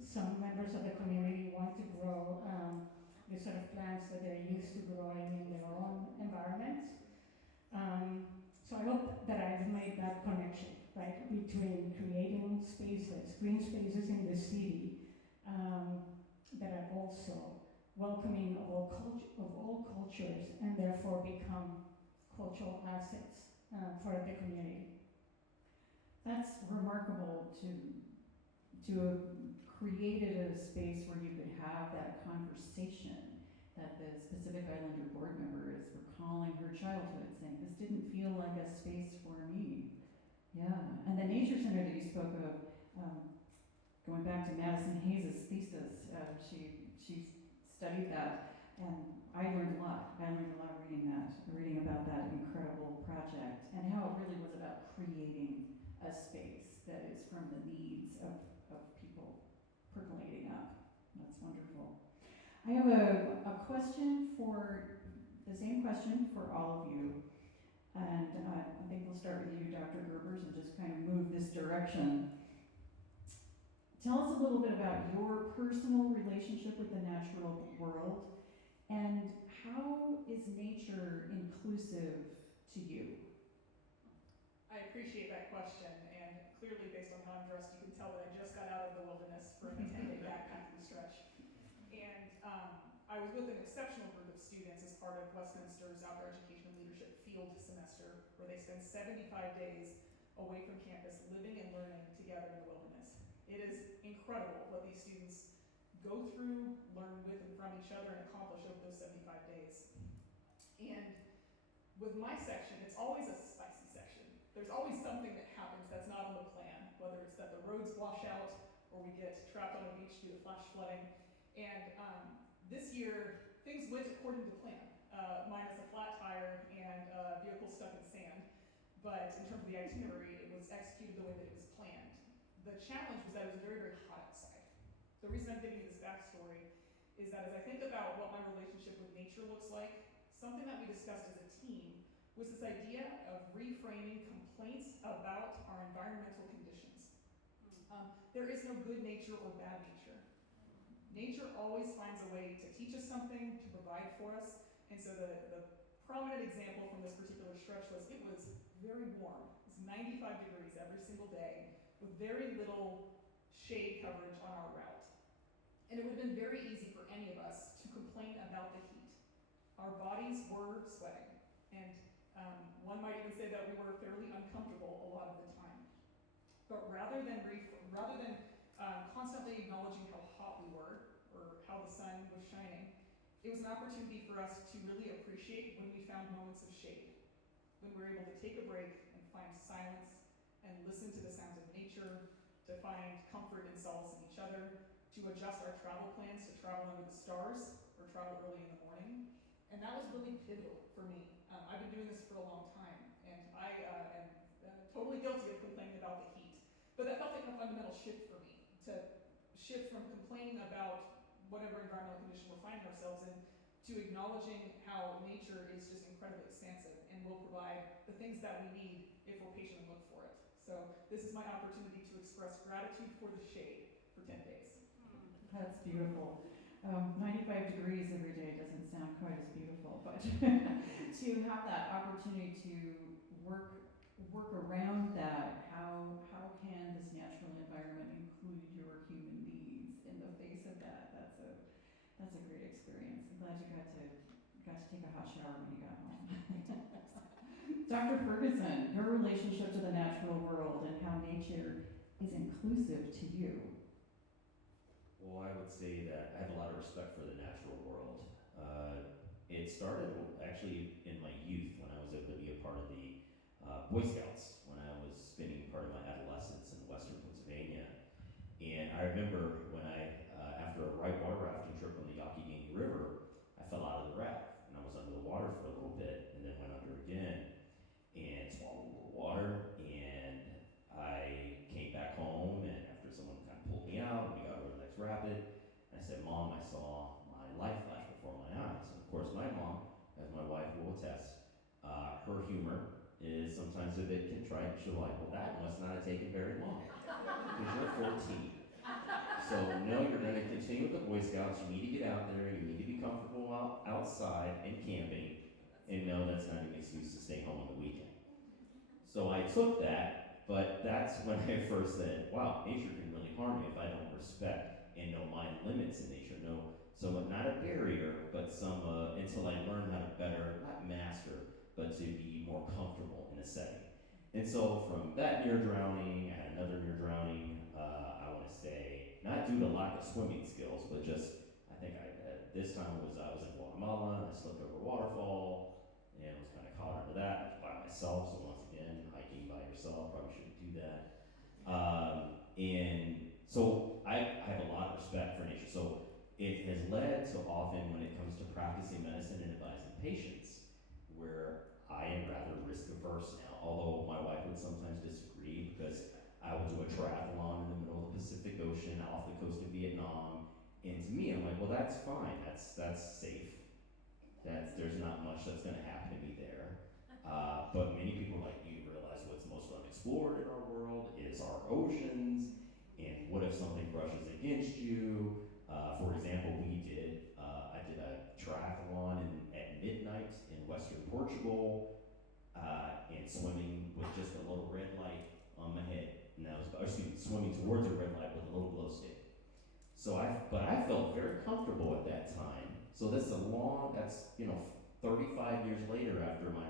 some members of the community want to grow the sort of plants that they're used to growing in their own environments. So I hope that I've made that connection, right, between creating spaces, green spaces in the city that are also welcoming of all cultures and therefore become cultural assets for the community. That's remarkable to have created a space where you could have that conversation that the Pacific Islander board member is recalling her childhood, saying, this didn't feel like a space for me. Yeah, and the Nature Center that you spoke of, going back to Madison Hayes' thesis, she studied that, and I learned a lot. I learned a lot reading about that incredible project and how it really was about creating a space that is from the needs of people percolating up. That's wonderful. I have a question the same question for all of you. And I think we'll start with you, Dr. Gerbers, and just kind of move this direction. Tell us a little bit about your personal relationship with the natural world, and how is nature inclusive to you? I appreciate that question, and clearly based on how I'm dressed, you can tell that I just got out of the wilderness for an 10-day backpacking stretch. And I was with an exceptional group of students as part of Westminster's Outdoor Education and Leadership Field Semester, where they spend 75 days away from campus living and learning together in the wilderness. It is incredible what these students go through, learn with and from each other, and accomplish over those 75 days. And with my section, it's always a spicy section. There's always something that happens that's not on the plan, whether it's that the roads wash out or we get trapped on a beach due to flash flooding. And this year, things went according to plan, minus a flat tire and a vehicle stuck in sand. But in terms of the itinerary, it was executed the way that it was planned. The challenge was that it was very, very hot outside. The reason I'm giving you this backstory is that as I think about what my relationship with nature looks like, something that we discussed as a team was this idea of reframing complaints about our environmental conditions. There is no good nature or bad nature. Nature always finds a way to teach us something, to provide for us, and so the prominent example from this particular stretch was it was very warm. It was 95 degrees every single day with very little shade coverage on our route. And it would have been very easy for any of us to complain about the heat. Our bodies were sweating, and one might even say that we were fairly uncomfortable a lot of the time. But rather than constantly acknowledging how hot we were or how the sun was shining, it was an opportunity for us to really appreciate when we found moments of shade, when we were able to take a break and find silence and listen to the sounds of nature, to find comfort and solace in each other, to adjust our travel plans to travel under the stars or travel early in the morning. And that was really pivotal for me. I've been doing this for a long time, and I am totally guilty of complaining about the heat. But that felt like a fundamental shift for me, to shift from complaining about whatever environmental condition we're finding ourselves in to acknowledging how nature is just incredibly expansive and will provide the things that we need if we're patient and look for it. So this is my opportunity to express gratitude for the shade for 10 days. That's beautiful. 95 degrees every day doesn't sound quite as beautiful, but to have that opportunity to work around that, how can this natural environment include your human needs in the face of that? That's a great experience. I'm glad you got to take a hot shower when you got home. Dr. Ferguson, your relationship to the natural world and how nature is inclusive to you. Well, I would say that I have a lot of respect for the natural world. It started actually in my youth when I was able to be a part of the Boy Scouts when I was spending part of my adolescence in western Pennsylvania. And I remember when after a whitewater rafting trip on the Youghiogheny River, I fell out of the raft and I was under the water for a little bit and then went under again and swallowed a little water. And I came back home, and after someone kind of pulled me out and we got over the next rapid, I said, "Mom, I saw my life flash before my eyes." And of course, my mom, as my wife will attest, her humor is sometimes a bit contrite. She'll like, "Well, that must not have taken very long because you're 14. So no, you're going to continue with the Boy Scouts. You need to get out there. You need to be comfortable outside and camping. And no, that's not an excuse to stay home on the weekend." So I took that, but that's when I first said, wow, nature can really harm me if I don't respect and know my limits in nature. No, somewhat not a barrier, but some until I learn how to better, not master, but to be more comfortable in a setting. And so from that near drowning, I had another near drowning, I want to say, not due to lack of swimming skills, but just, I think this time I was in Guatemala, and I slipped over a waterfall, and was kind of caught under that. I was by myself, so once again, hiking by yourself, probably shouldn't do that. And so I have a lot of respect for nature. So it has led to often when it comes to practicing medicine and advising patients, where I am rather risk averse now, although my wife would sometimes disagree because I will do a triathlon in the middle of the Pacific Ocean off the coast of Vietnam. And to me, I'm like, well, that's fine. That's safe. There's not much that's going to happen to me there. But many people are like, you realize what's most unexplored in our world is our oceans. And what if something brushes against you? For example, I did a triathlon at midnight in western Portugal, and swimming with just a little red light on my head. And swimming towards a red light with a little glow stick. But I felt very comfortable at that time. So that's 35 years later after my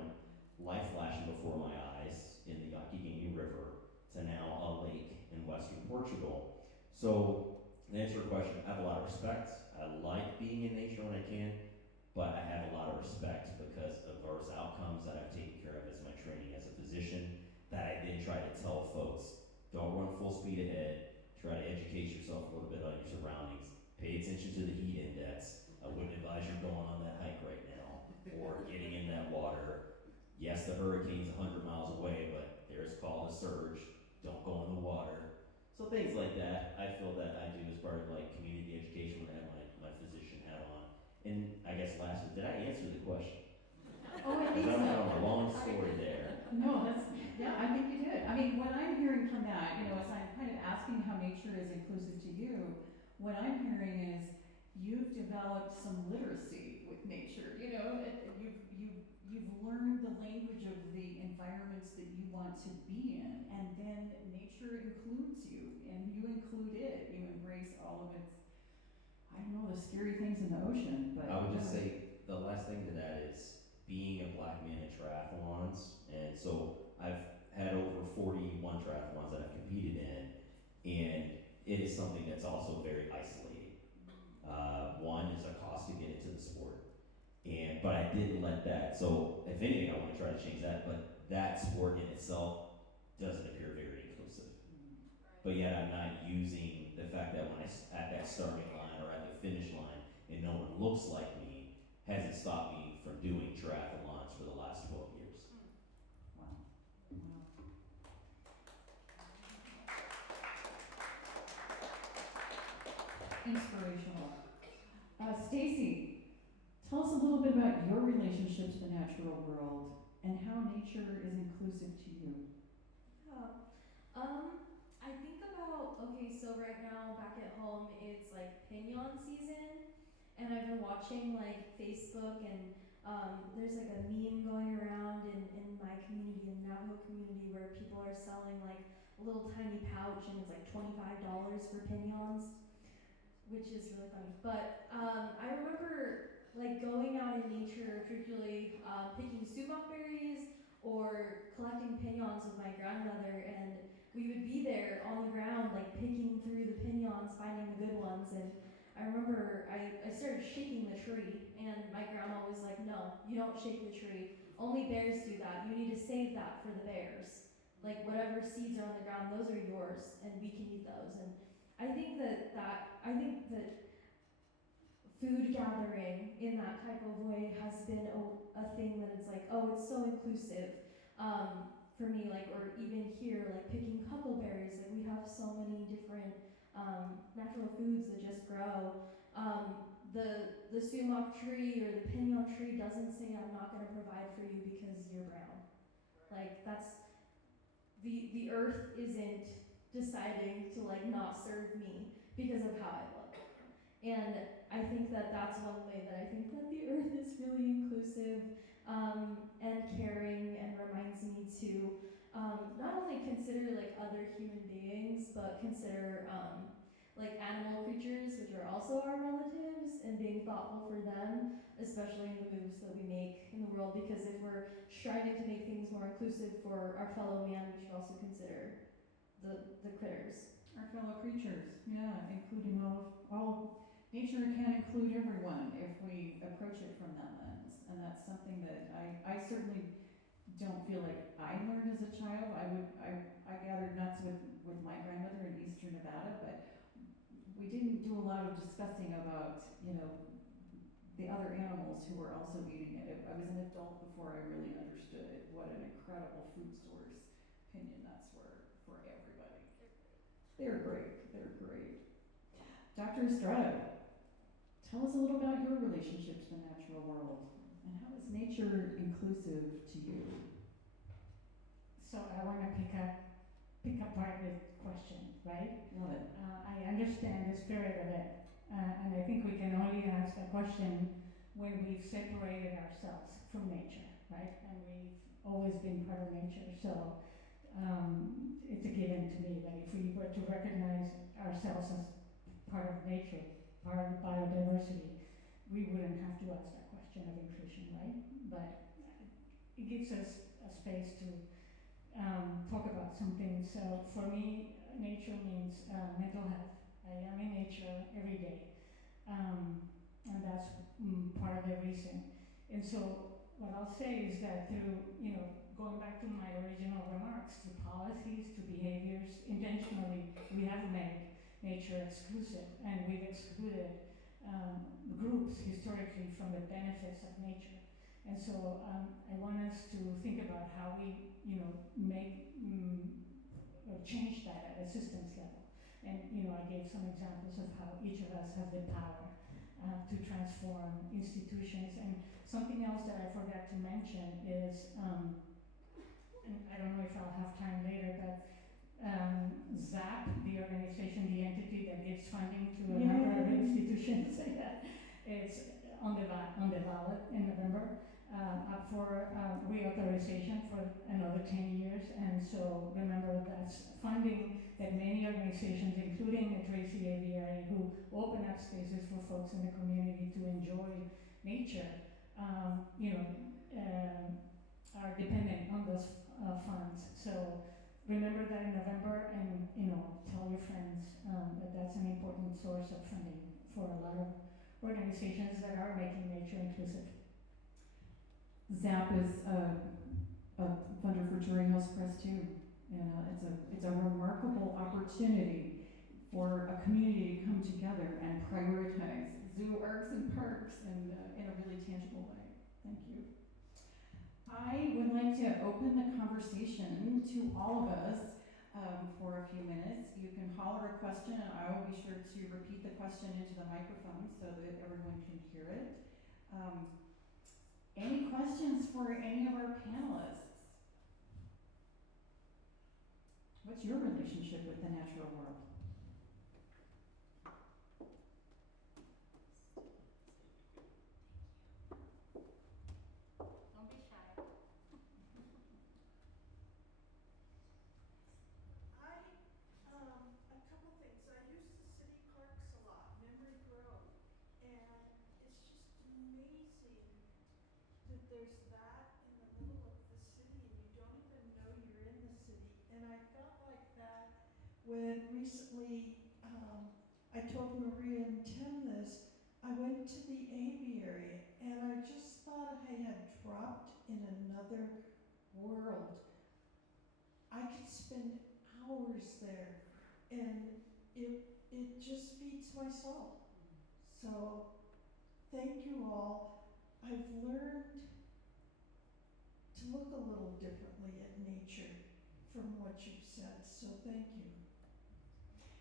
life flashing before my eyes in the Youghiogheny River to now a lake in western Portugal. So to answer your question, I have a lot of respect. I like being in nature when I can, but I have a lot of respect because of adverse outcomes that I've taken care of as my training as a physician, that I then try to tell folks, don't run full speed ahead, try to educate yourself a little bit on your surroundings, pay attention to the heat index. I wouldn't advise you going on that hike right now or getting in that water. Yes, the hurricane's 100 miles away, but there's called a surge. Don't go in the water. So things like that, I feel that I do as part of like community education when I have my physician hat on. And I guess lastly, did I answer the question? Oh, I think Because so. I'm on a long story there. No, I think you did. I mean, what I'm hearing from that, as I'm kind of asking how nature is inclusive to you, what I'm hearing is you've developed some literacy with nature. You've learned the language of the environments that you want to be in, and then nature includes you, and you include it. You embrace all of its, I don't know, the scary things in the ocean. But I would just say the last thing to that is being a black man in triathlons, and so I've had over 41 triathlons that I've competed in, and it is something that's also very isolating. One is a cost to get into the sport, but I didn't let that. So if anything, I want to try to change that. But that sport in itself doesn't appear very inclusive. But yet I'm not using the fact that when at that starting line or at the finish line and no one looks like me hasn't stopped me from doing triathlons for the last 12 years. Wow. inspirational. Stacie, tell us a little bit about your relationship to the natural world and how nature is inclusive to you. Yeah. I think about, okay, so right now back at home it's like pinon season, and I've been watching like Facebook, and there's like a meme going around in my community, in the Navajo community, where people are selling like a little tiny pouch and it's like $25 for pinons, which is really funny. But I remember like going out in nature, particularly picking sumac berries or collecting pinons with my grandmother, and we would be there on the ground like picking through the pinons, finding the good ones. And I remember I started shaking the tree, and my grandma was like, no, you don't shake the tree. Only bears do that. You need to save that for the bears. Like whatever seeds are on the ground, those are yours, and we can eat those. And I think that food gathering in that type of way has been a thing that is like, oh, it's so inclusive. For me, like, or even here, like picking huckleberries, like we have so many different natural foods that just grow. The sumac tree or the pinon tree doesn't say, I'm not gonna provide for you because you're brown. Like that's, the earth isn't deciding to like not serve me because of how I look. And I think that that's one way that I think that the earth is really inclusive and caring, and reminds me to not only consider like other human beings, but consider like animal creatures, which are also our relatives, and being thoughtful for them, especially in the moves that we make in the world. Because if we're striving to make things more inclusive for our fellow man, we should also consider the critters. Our fellow creatures, yeah, including all nature can include everyone if we approach it from that lens. And that's something that I certainly don't feel like I learned as a child. I gathered nuts with my grandmother in eastern Nevada, but we didn't do a lot of discussing about, the other animals who were also eating it. I was an adult before I really understood what an incredible food source pinyon nuts were for everybody. They're great. They're great. Dr. Estrada, tell us a little about your relationship to the natural world, and how is nature inclusive to you? So I want to pick apart this question, right? Love it. I understand the spirit of it, and I think we can only ask that question when we've separated ourselves from nature, right? And we've always been part of nature, so it's a given to me that if we were to recognize ourselves as part of nature, part of the biodiversity, we wouldn't have to ask that question of inclusion, right? But it gives us a space to talk about something. So for me, nature means mental health. I am in nature every day, and that's part of the reason. And so what I'll say is that through, going back to my original remarks, to policies, to behaviors, intentionally we have made nature exclusive, and we've excluded groups historically from the benefits of nature. And so I want us to think about how we, change that at a systems level. And I gave some examples of how each of us has the power to transform institutions. And something else that I forgot to mention is, and I don't know if I'll have time later, but ZAP, the organization, the entity that gives funding to a number of institutions, it's on the ballot in November, up for reauthorization for another 10 years. And so remember, that's funding that many organizations, including the Tracy Aviary, who open up spaces for folks in the community to enjoy nature, are dependent on those funds. So remember that in November, and tell your friends that that's an important source of funding for a lot of organizations that are making nature inclusive. ZAP is a funder for Torrey House Press too. It's a remarkable opportunity for a community to come together and prioritize zoo arcs and parks in a really tangible way. Thank you. I would like to open the conversation to all of us for a few minutes. You can holler a question, and I will be sure to repeat the question into the microphone so that everyone can hear it. Any questions for any of our panelists? What's your relationship with the natural world? Don't be shy. A couple things. I use the city parks a lot, Memory Grove, and it's just amazing that there's that in the middle of the city and you don't even know you're in the city. And I felt like that when recently, I told Maria and Tim this, I went to the aviary and I just thought I had dropped in another world. I could spend hours there, and it just feeds my soul. So thank you all. I've learned to look a little differently at nature from what you've said, so thank you.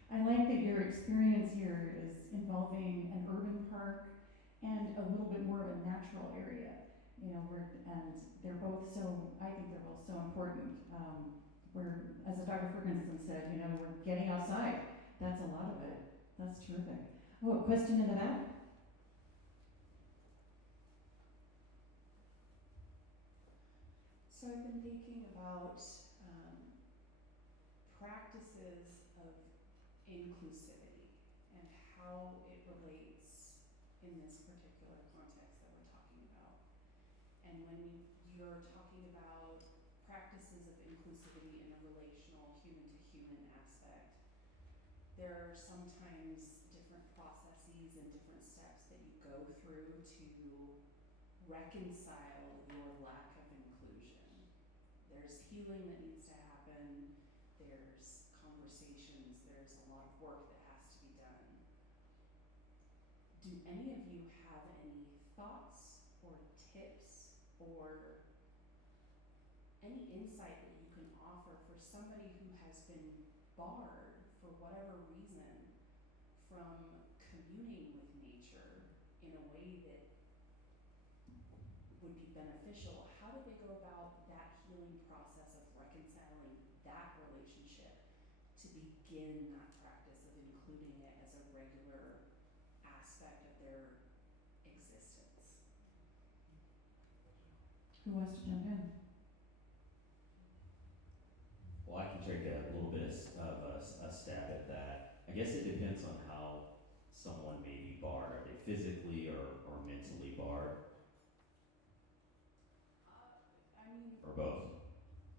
I like that your experience here is involving an urban park and a little bit more of a natural area. You know, and they're both so, I think they're both so important. As Dr. Ferguson said, you know, we're getting outside. That's a lot of it. That's terrific. Oh, a question in the back? So I've been thinking about practices of inclusivity and how it relates in this particular context that we're talking about. And when you're talking about practices of inclusivity in a relational human-to-human aspect, there are sometimes different processes and different steps that you go through to reconcile your lack of inclusion. There's healing that needs to happen, there's conversations, there's a lot of work that has to be done. Do any of you have any thoughts or tips or any insight that you can offer for somebody who has been barred for whatever reason from communing with nature in a way that would be beneficial? How do they go about that healing process of reconciling that relationship to begin that practice of including it as a regular aspect of their existence? Who wants to jump in? Well, I can take a little bit of a stab at that. I guess it depends on how someone may be barred. Are they physically or mentally barred? Or both?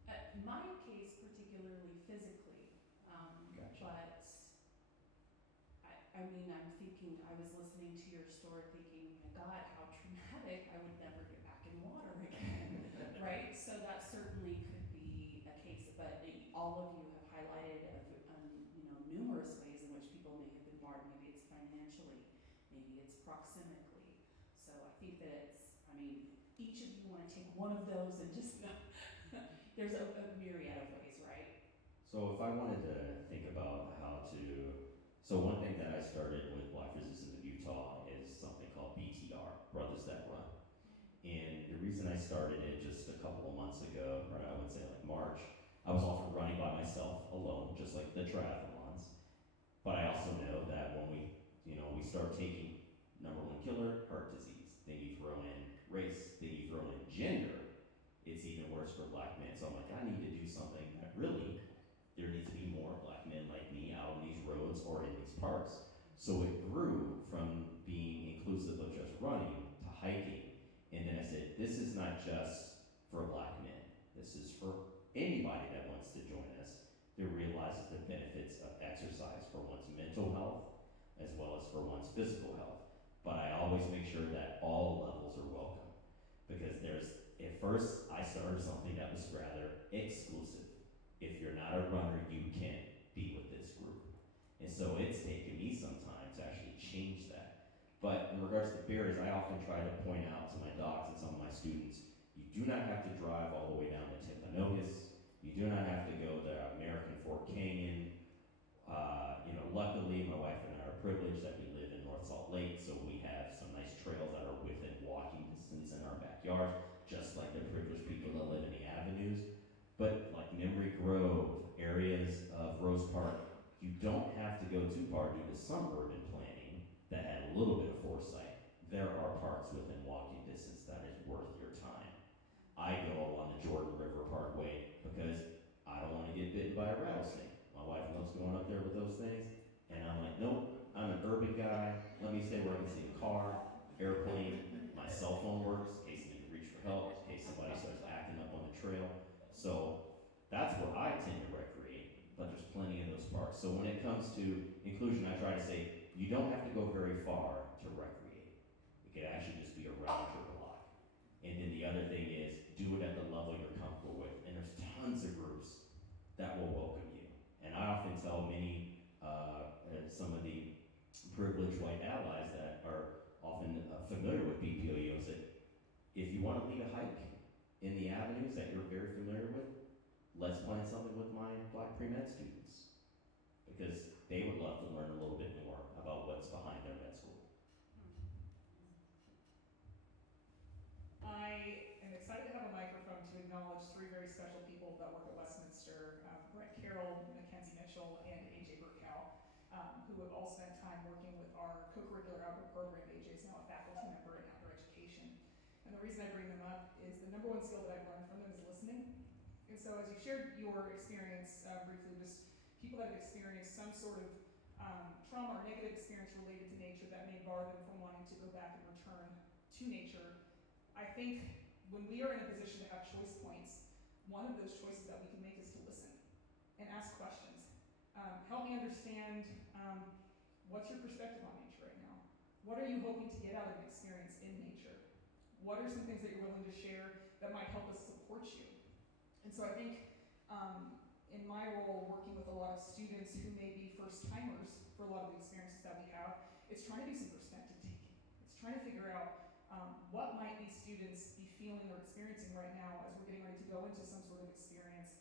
In my case, particularly physically, Gotcha. but I mean, I'm thinking, I was listening to your story thinking, my God, how traumatic, I would never get back in water again, right? So that certainly could be a case, but all of you have highlighted numerous ways in which people may have been barred. Maybe it's financially, maybe it's proximically. So I think that each of you want to take one of those and just, there's a myriad of ways, right? So if I wanted to think about how to, so one thing that I started with Black Physicists of Utah is something called BTR, Brothers That Run. And the reason I started it just a couple of months ago, or I would say like March, I was often running by myself alone, just like the triathlons. But I also know that when we start taking number one killer, heart disease, then you throw in race, then you throw in gender, it's even worse for Black men. So I'm like, I need to do something that really, there needs to be more Black men like me out on these roads or in these parks. So it grew from being inclusive of just running to hiking. And then I said, this is not just for Black men. This is for anybody that wants to join us, that realizes the benefits of exercise for one's mental health as well as for one's physical health. But I always make sure that all levels are welcome, because at first I started something that was rather exclusive. If you're not a runner, you can't be with this group. And so it's taken me some time to actually change that. But in regards to barriers, I often try to point out to my docs and some of my students, you do not have to drive all the way down to Timpanogos. You do not have to go to American Fork Canyon. our backyards, just like the privileged people that live in the avenues. But like Memory Grove, areas of Rose Park, you don't have to go too far due to some urban planning that had a little bit of foresight. There are parks within walking distance that is worth your time. I go along the Jordan River Parkway because I don't want to get bitten by a rattlesnake. My wife loves going up there with those things, and I'm like, nope, I'm an urban guy. Let me stay where I can see a car, airplane, my cell phone works in case I need to reach for help, in case somebody starts acting up on the trail. So that's where I tend to recreate, but there's plenty of those parks. So when it comes to inclusion, I try to say, you don't have to go very far to recreate. It could actually just be around your block. And then the other thing is, do it at the level you're comfortable with. And there's tons of groups that will welcome you. And I often tell many, some of the privileged white allies that are often familiar with BPOEOs that if you want to lead a hike in the avenues that you're very familiar with, let's plan something with my Black pre-med students, because they would love to learn a little bit more about what's behind their med school. I am excited to have a microphone to acknowledge three very special people that work at Westminster, Brett Carroll, Mackenzie Mitchell, and AJ Burkow, who have all spent time working with our co-curricular outdoor program. AJ is now a faculty member in outdoor education. And the reason I bring them up is the number one skill that I've learned from them is listening. And so as you shared your experience briefly, just people that have experienced some sort of trauma or negative experience related to nature that may bar them from wanting to go back and return to nature, I think when we are in a position to have choice points, one of those choices that we can make is to listen and ask questions. Help me understand what's your perspective on nature right now? What are you hoping to get out of an experience in nature? What are some things that you're willing to share that might help us support you? And so I think in my role, working with a lot of students who may be first-timers for a lot of the experiences that we have, it's trying to do some perspective taking. It's trying to figure out what might these students be feeling or experiencing right now as we're getting ready to go into some sort of experience.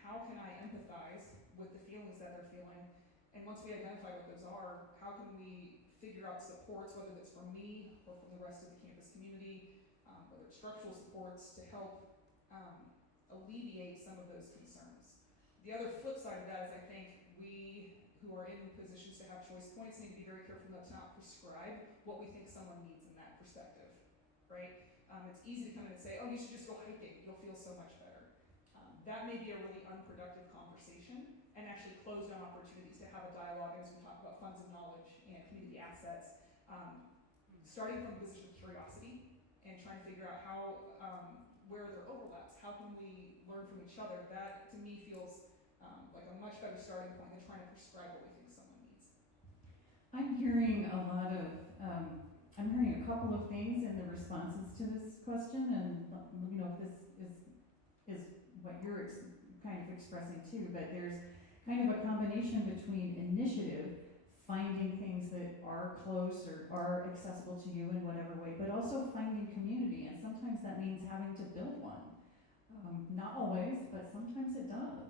How can I empathize with the feelings that they're feeling? And once we identify what those are, how can we figure out supports, whether that's from me or from the rest of the campus community, whether it's structural supports to help alleviate some of those concerns. The other flip side of that is I think we who are in positions to have choice points need to be very careful not to not prescribe what we think someone needs in that perspective, right? It's easy to come in and say, oh, you should just go hiking, you'll feel so much better. That may be a really unproductive conversation and actually close down opportunities to have a dialogue as we talk about funds of knowledge and community assets, starting from a position of curiosity and trying to figure out how, where are there overlaps, how can we learn from each other. That to me feels like a much better starting point than trying to prescribe what we think someone needs. I'm hearing a lot of, I'm hearing a couple of things in the responses to this question, and you know, if this is what you're kind of expressing too, but there's kind of a combination between initiative, finding things that are close or are accessible to you in whatever way, but also finding community, and sometimes that means having to build one. Not always, but sometimes it does.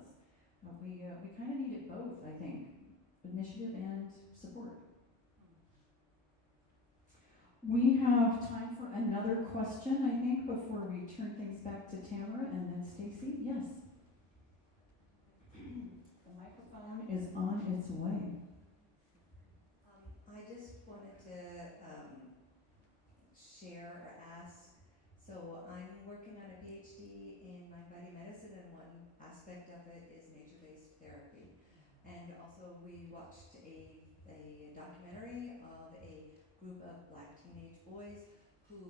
We kind of need it both, I think, initiative and support. We have time for another question, I think, before we turn things back to Tamara and then Stacie. Yes? The microphone is on its way. I just wanted to share or ask, so I'm working on a Ph.D. in mind body medicine, and one aspect of it is nature-based therapy. And also we watched a documentary of a group of Black teenage boys who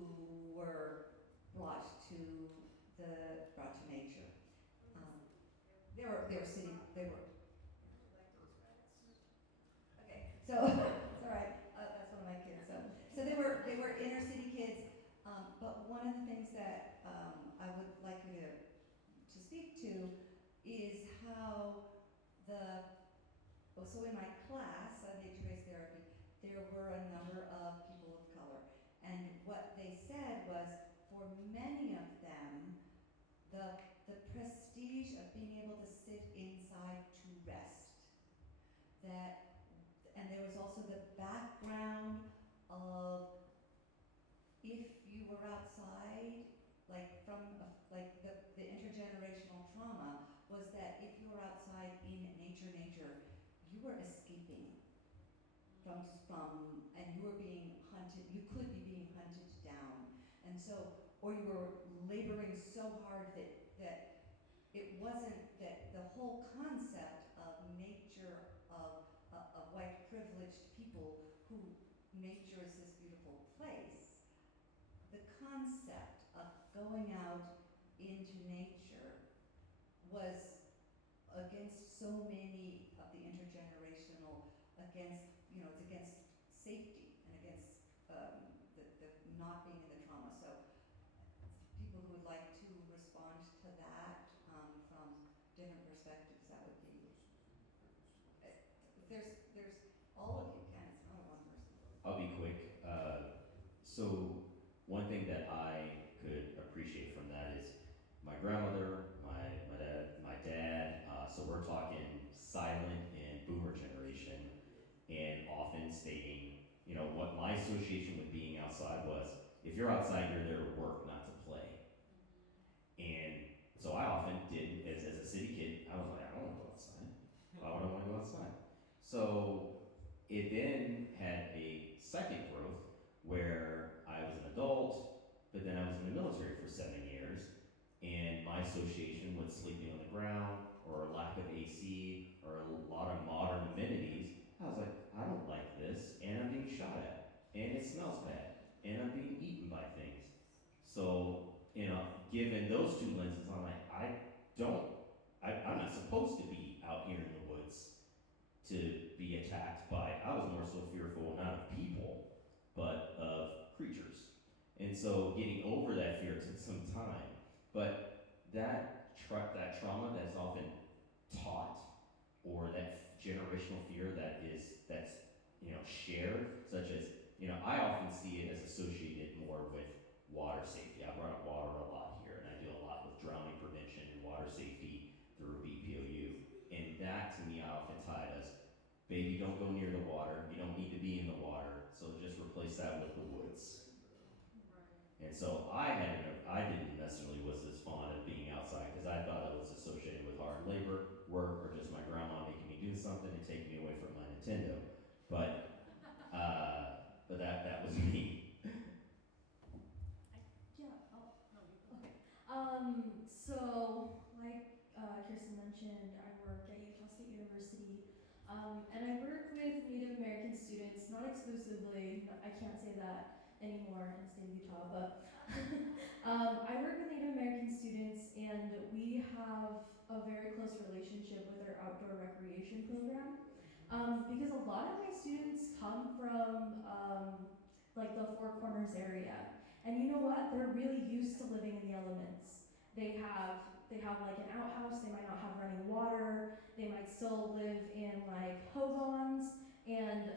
were brought to nature. They were okay. So it's all right. That's one of my kids. So they were inner city kids. But one of the things that I would like you to speak to is how so in my class of nature-based therapy, there were a number of people of color, and what they said was, for many of them, the prestige of being able to sit inside to rest. And there was also the background of, if you were outside you were escaping from, and you were being hunted, you could be being hunted down. And so, or you were laboring so hard that it wasn't, that the whole concept of nature, of white privileged people who nature is this beautiful place, the concept of going out into nature was against so many of the intergenerational, against, you know, it's against safety and against the not being in the trauma. So people who would like to respond to that from different perspectives, that would be, there's all of you can, it's not a one person. I'll be quick. So one thing that I could appreciate from that is my grandmother, my dad, so we're talking silent and boomer generation, and often stating, you know, what my association with being outside was, if you're outside, you're there to work, not to play. And so I often did, as a city kid, I was like, I don't want to go outside. Why would I want to go outside? So it then had a second growth where I was an adult, but then I was in the military for 7 years, and my association with sleeping on the ground, or lack of AC, or a lot of modern amenities, I was like, I don't like this, and I'm being shot at, and it smells bad, and I'm being eaten by things. So, you know, given those two lenses, I'm like, I'm not supposed to be out here in the woods to be attacked by, I was more so fearful not of people, but of creatures. And so getting over that fear took some time. But that trauma that's often taught, or that generational fear that's you know, shared, such as, you know, I often see it as associated more with water safety. I brought up water a lot here, and I do a lot with drowning prevention and water safety through BPOU. And that, to me, I often tied as, baby, don't go near the water. You don't need to be in the water. So just replace that with the woods. And so I didn't necessarily was as fond of being outside, because I thought it was associated with hard labor, work, or just my grandma making me do something and taking me away from my Nintendo. But that was me. So like Kirsten mentioned, I work at Utah State University, and I work with Native American students, not exclusively, I can't say that anymore in the state of Utah, but I work with Native American students, and we have a very close relationship with our outdoor recreation program, because a lot of my students come from like the Four Corners area, and you know what? They're really used to living in the elements. They have like an outhouse. They might not have running water. They might still live in like hogans and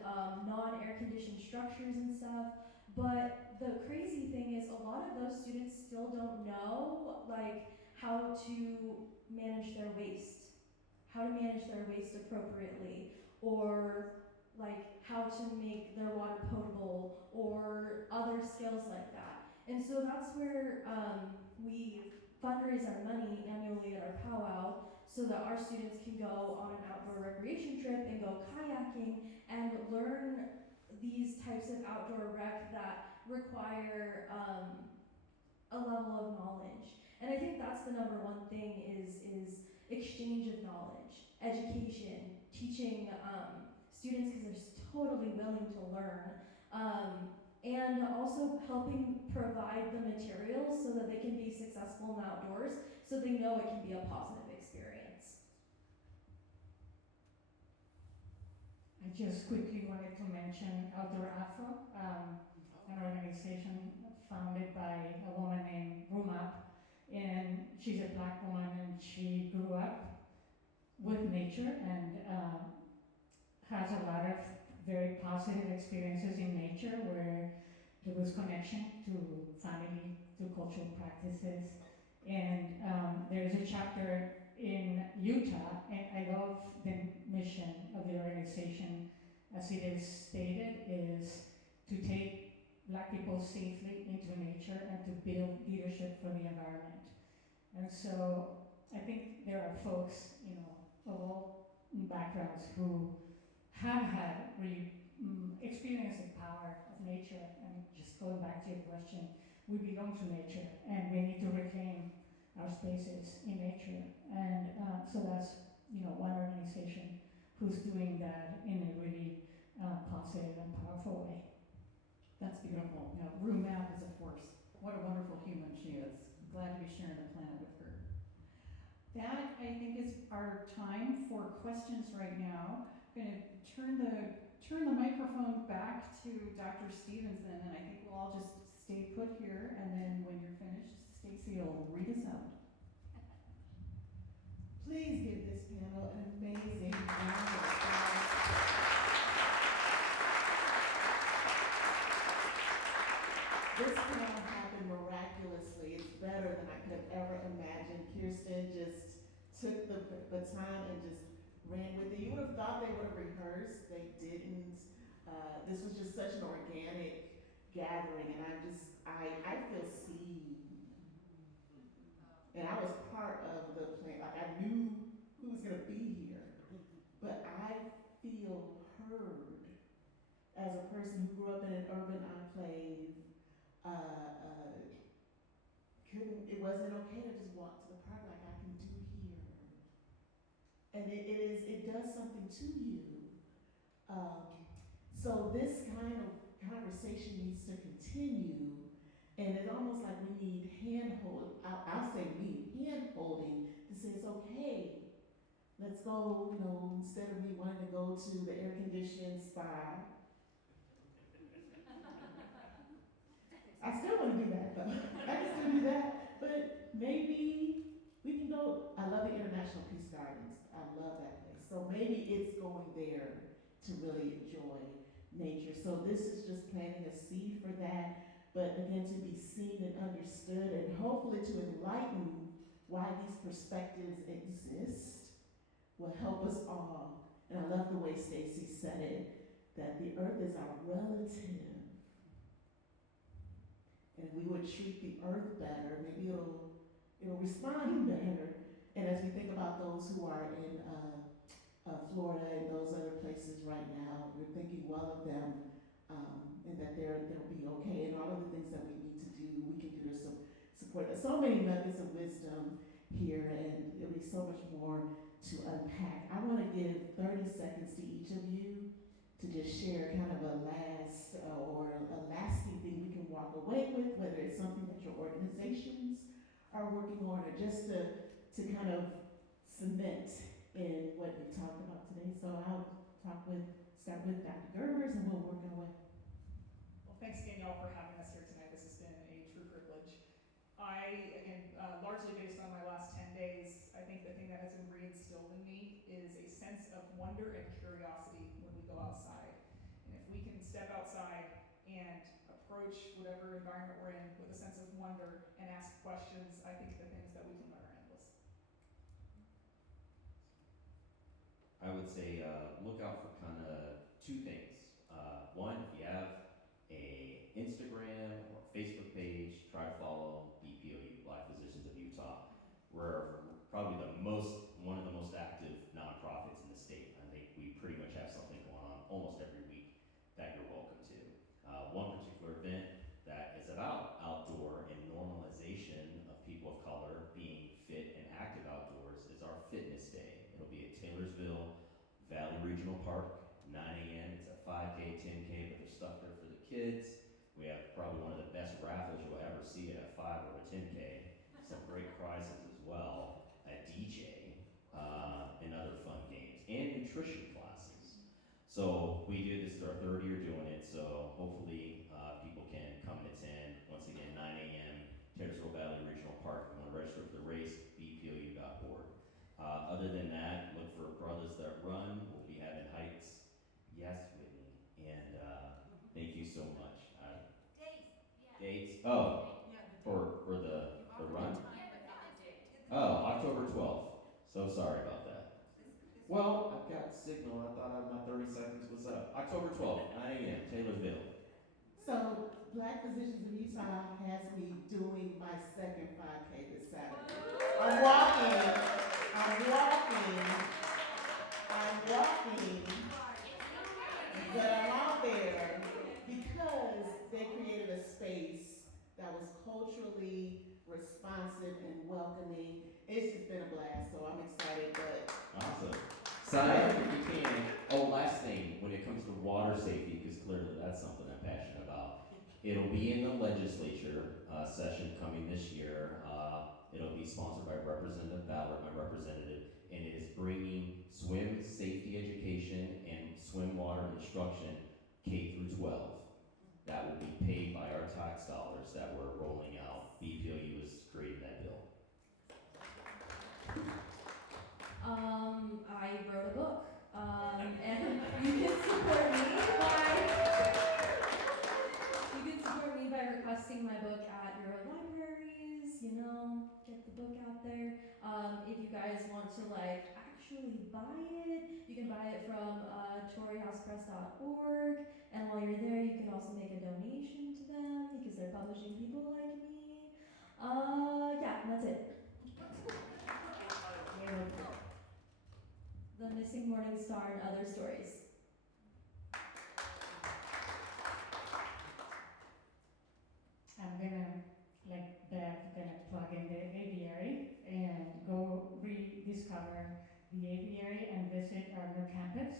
non-air conditioned structures and stuff. But the crazy thing is, a lot of those students still don't know like how to manage their waste, appropriately, or like how to make their water potable, or other skills like that. And so that's where we fundraise our money annually at our powwow, so that our students can go on an outdoor recreation trip and go kayaking and learn these types of outdoor rec that require a level of knowledge. And I think that's the number one thing is exchange of knowledge, education, teaching students, because they're totally willing to learn, and also helping provide the materials so that they can be successful in the outdoors, so they know it can be a positive experience. I just quickly wanted to mention Outdoor Afro, an organization founded by a woman named Rumap, and she's a Black woman, and she grew up with nature and has a lot of very positive experiences in nature, where there was connection to family, to cultural practices. And there's a chapter in Utah, and I love the mission of the organization, as it is stated, is to take Black people safely into nature and to build leadership for the environment. And so I think there are folks, you know, of all backgrounds who have had really experienced the power of nature. And just going back to your question, we belong to nature, and we need to reclaim our spaces in nature. And so that's one organization who's doing that in a really positive and powerful way. That's beautiful. Yeah, Rue Map is a force. What a wonderful human she is. Glad to be sharing the planet with her. That, I think, is our time for questions right now. I'm going to turn the microphone back to Dr. Stevenson, and I think we'll all just stay put here, and then when you're finished, Stacie will read us out. Please give this panel an amazing round of applause. This panel happened miraculously. It's better than I could have ever imagined. Kirsten just took the baton and just ran with it. You would have thought they would have rehearsed. They didn't. This was just such an organic gathering, and I feel seen. And I was part of the plan. Like, I knew who was going to be here. But I feel heard as a person who grew up in an urban enclave. It wasn't okay to just walk to the park like I can do here. And it does something to you. So this kind of conversation needs to continue. And it's almost like we need hand-holding. I'll say we need hand-holding to say it's okay. Let's go, instead of me wanting to go to the air-conditioned spa. I still want to do that, though. I can still do that. But maybe we can go. I love the International Peace Gardens. I love that place. So maybe it's going there to really enjoy nature. So this is just planting a seed for that. But again, to be seen and understood, and hopefully to enlighten why these perspectives exist, will help us all. And I love the way Stacie said it, that the earth is our relative. And if we would treat the earth better, maybe it'll respond better. And as we think about those who are in Florida and those other places right now, we're thinking well of them. And that they'll be okay, and all of the things that we need to do, we can do to support. There's so many nuggets of wisdom here, and there'll be so much more to unpack. I want to give 30 seconds to each of you to just share kind of a last or a lasting thing we can walk away with, whether it's something that your organizations are working on, or just to kind of cement in what we talked about today. So I'll start with Dr. Gerbers, and we'll work our way. Well, thanks again, y'all, for having us here tonight. This has been a true privilege. Largely based on my last 10 days, I think the thing that has been reinstilled in me is a sense of wonder and curiosity when we go outside. And if we can step outside and approach whatever environment we're in with a sense of wonder and ask questions, I think the things that we can learn are endless. I would say look out for kind of two things. One, if you have a Instagram or Facebook page, try to follow BPOU, Black Physicians of Utah. We're probably one of the most active nonprofits in the state. I think we pretty much have something going on almost every week that you're welcome to. One particular event that is about outdoor and normalization of people of color being fit and active outdoors is our Fitness Day. It'll be at Taylorsville Valley Regional Park, 9 a.m. It's a 5K, 10K, but there's stuff there for the kids. We have probably one of the best raffles you'll ever see at a 5 or a 10K. Some great prizes as well, a DJ, and other fun games, and nutrition classes. So this is our third year doing it, so hopefully people can come and attend. Once again, 9 a.m., Taylorsville Valley Regional Park. If you want to register for the race, bpou.org. Other than that, look for Brothers That Run. We'll be having hikes. Yes, Whitney. And thank you so much. Dates? Oh, for the run? Oh, October 12th. So sorry about that. Well, I've got signal. I thought my 30 seconds was up. October 12th, 9 a.m., Taylorsville. So, Black Physicians of Utah has me doing my second 5K this Saturday. I'm walking. Sign up if you can. Oh, last thing, when it comes to water safety, because clearly that's something I'm passionate about. It'll be in the legislature session coming this year. It'll be sponsored by Representative Ballard, my representative, and it is bringing swim safety education and swim water instruction K through 12. That will be paid by our tax dollars that we're rolling out. BPOU is creating that bill. I wrote a book, and you can support me by requesting my book at your libraries. You know, get the book out there. If you guys want to actually buy it, you can buy it from torreyhousepress.org. And while you're there, you can also make a donation to them because they're publishing people like me. Yeah, that's it. The Missing Morning Star and Other Stories. I'm gonna, like Bev, plug in the aviary and go rediscover the aviary and visit our new campus,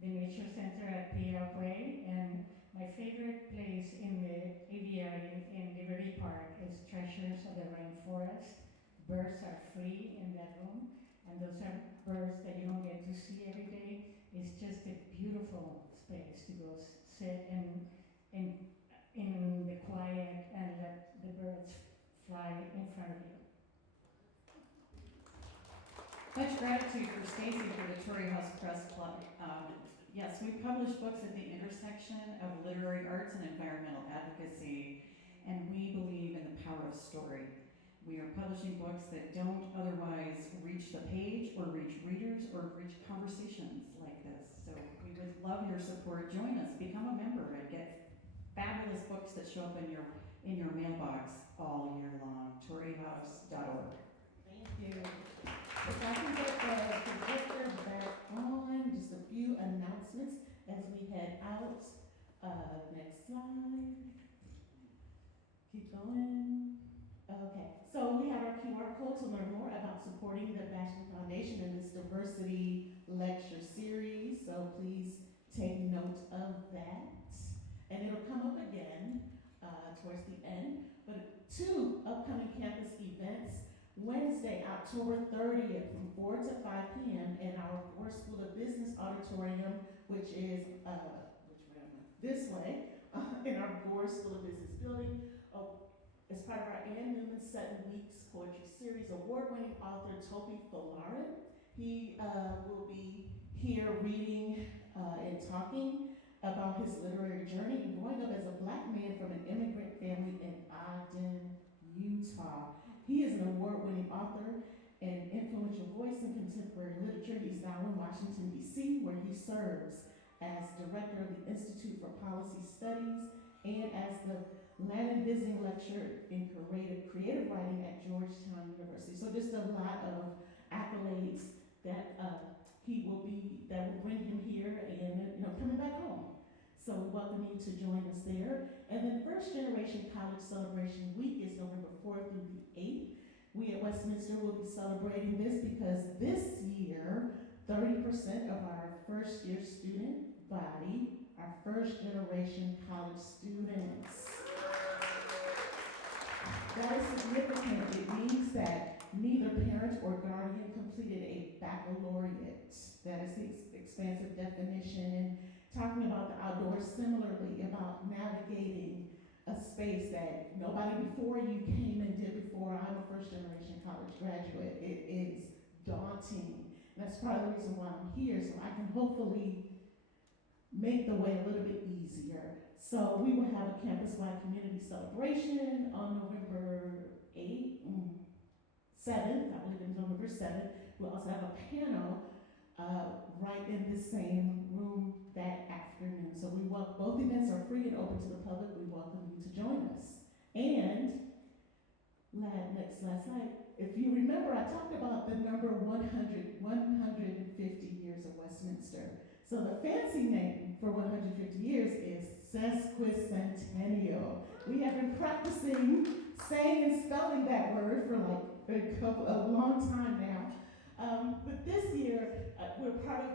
the Nature Center at P.L. Way, and my favorite place in the aviary in Liberty Park is Treasures of the Rainforest. Birds are free in that room, and those are birds that you don't get to see every day. It's just a beautiful space to go sit in the quiet and let the birds fly in front of you. Much gratitude for Stacie for the Torrey House Press Club. Yes, we publish books at the intersection of literary arts and environmental advocacy, and we believe in the power of story. We are publishing books that don't otherwise reach the page or reach readers or reach conversations like this. So we would love your support. Join us, become a member, and get fabulous books that show up in your mailbox all year long. torreyhouse.org. Thank you. If I can get the projector back on, just a few announcements as we head out. Next slide. Keep going. Okay, so we have our QR code to learn more about supporting the Bastian Foundation in this diversity lecture series. So please take note of that. And it'll come up again towards the end. But 2 upcoming campus events. Wednesday, October 30th from 4 to 5 p.m. in our Ford School of Business Auditorium, which is, this way, in our Ford School of Business building. As part of our Ann Newman 7 Weeks Poetry Series, award-winning author Toby Folarin. He will be here reading and talking about his literary journey and growing up as a Black man from an immigrant family in Ogden, Utah. He is an award-winning author and influential voice in contemporary literature. He's now in Washington, D.C., where he serves as director of the Institute for Policy Studies and as the Lannan Visiting Lecturer in creative writing at Georgetown University. So just a lot of accolades that that will bring him here and coming back home. So we welcome you to join us there. And then First Generation College Celebration Week is November 4th through the 8th. We at Westminster will be celebrating this because this year, 30% of our first year student body are first generation college students. That is significant. It means that neither parent or guardian completed a baccalaureate. That is the expansive definition. And talking about the outdoors similarly, about navigating a space that nobody before you came and did before. I'm a first generation college graduate. It is daunting. And that's part of the reason why I'm here, so I can hopefully make the way a little bit easier. So we will have a campus-wide community celebration on November 7th, I believe it's November 7th. We'll also have a panel right in the same room that afternoon. So both events are free and open to the public. We welcome you to join us. And next slide. If you remember, I talked about the number 150 years of Westminster. So the fancy name for 150 years is sesquicentennial. We have been practicing saying and spelling that word for a long time now. But this year, we're part of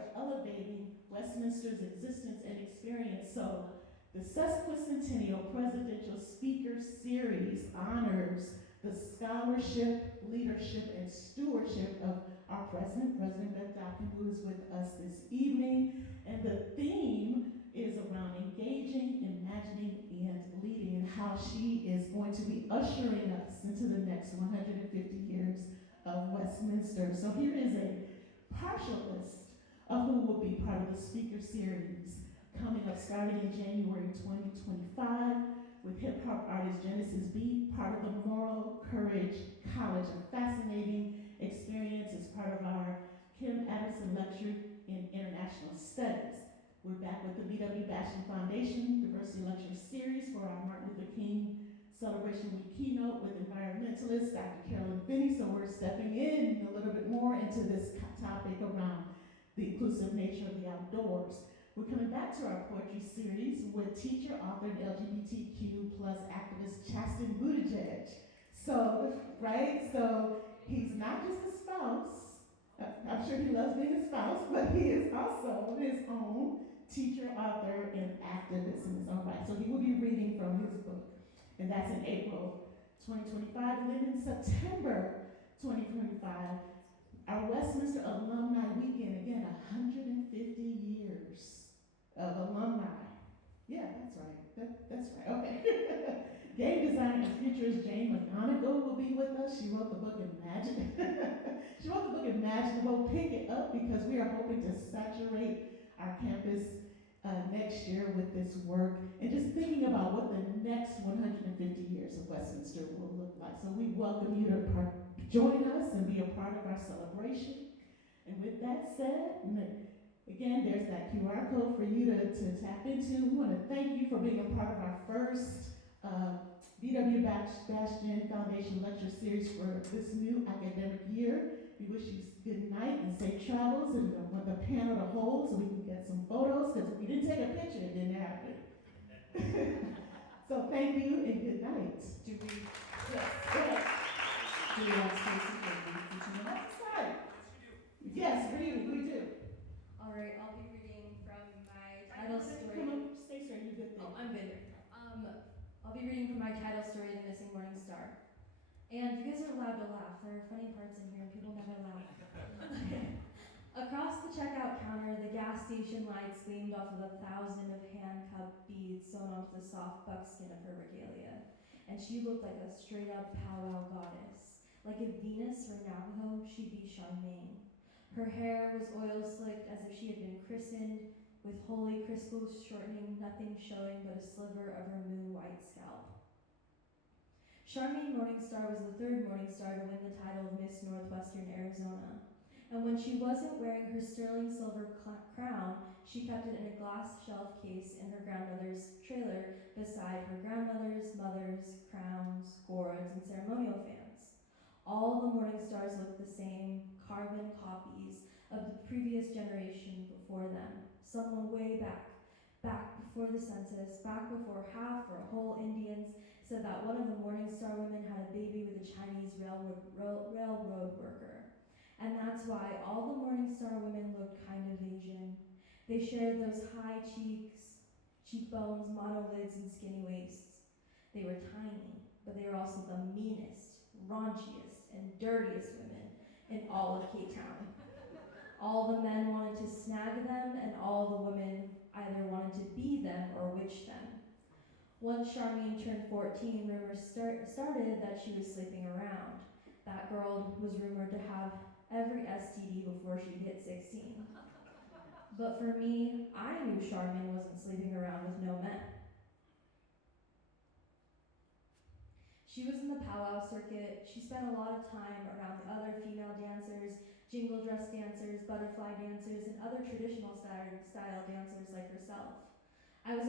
of elevating Westminster's existence and experience. So the sesquicentennial Presidential Speaker Series honors the scholarship, leadership, and stewardship of our president, President Bastian, who is with us this evening. And the theme is around engaging, imagining, and leading, and how she is going to be ushering us into the next 150 years of Westminster. So here is a partial list of who will be part of the speaker series coming up starting in January 2025 with hip hop artist Genesis B, part of the Moral Courage College, a fascinating experience as part of our Kim Addison Lecture in International Studies. We're back with the B.W. Bastian Foundation Diversity Lecture Series for our Martin Luther King Celebration Week keynote with environmentalist Dr. Carolyn Finney. So we're stepping in a little bit more into this topic around the inclusive nature of the outdoors. We're coming back to our poetry series with teacher, author, and LGBTQ plus activist Chasten Buttigieg. So, right, so he's not just a spouse. I'm sure he loves being a spouse, but he is also his own teacher, author, and activist in his own right. So he will be reading from his book, and that's in April 2025. And then in September 2025, our Westminster Alumni Weekend, again, 150 years of alumni. Yeah, that's right. That's right. Okay. Game designer and futurist Jane McGonigal will be with us. She wrote the book Imagine. She wrote the book Imaginable. Pick it up because we are hoping to saturate our campus next year with this work and just thinking about what the next 150 years of Westminster will look like. So we welcome you to join us and be a part of our celebration. And with that said, again, there's that QR code for you to tap into. We want to thank you for being a part of our first B.W. Bastian Foundation Lecture Series for this new academic year. We wish you good night and safe travels, and we want the panel to hold so we can get some photos, because if you didn't take a picture, it didn't happen. So thank you and good night. Do we, Yes. do we want Stacie to read each of them? That's right. Yes, we do. All right, I'll be reading from my title story. Come on, Stacie, are you good there? Oh, I'm good. I'll be reading from my title story, The Missing Morning Star. And you guys are allowed to laugh. There are funny parts in here, and people never laugh. Across the checkout counter, the gas station lights gleamed off of 1,000 of hand-cut beads sewn onto the soft buckskin of her regalia. And she looked like a straight-up powwow goddess. Like if Venus were Navajo, she'd be Charmaine. Her hair was oil-slicked as if she had been christened, with holy crystals shortening, nothing showing but a sliver of her moon-white scalp. Charmaine Morningstar was the third Morningstar to win the title of Miss Northwestern Arizona. And when she wasn't wearing her sterling silver crown, she kept it in a glass shelf case in her grandmother's trailer beside her grandmother's, mother's, crowns, gourds, and ceremonial fans. All the Morningstars looked the same, carbon copies of the previous generation before them. Someone way back before the census, back before half or whole Indians, said that one of the Morningstar women had a baby with a Chinese railroad worker. And that's why all the Morningstar women looked kind of Asian. They shared those high cheeks, cheekbones, monolids, and skinny waists. They were tiny, but they were also the meanest, raunchiest, and dirtiest women in all of Cape Town. All the men wanted to snag them, and all the women either wanted to be them or witch them. Once Charmaine turned 14, rumors started that she was sleeping around. That girl was rumored to have every STD before she hit 16. But for me, I knew Charmaine wasn't sleeping around with no men. She was in the powwow circuit. She spent a lot of time around the other female dancers, jingle dress dancers, butterfly dancers, and other traditional style dancers like herself. I was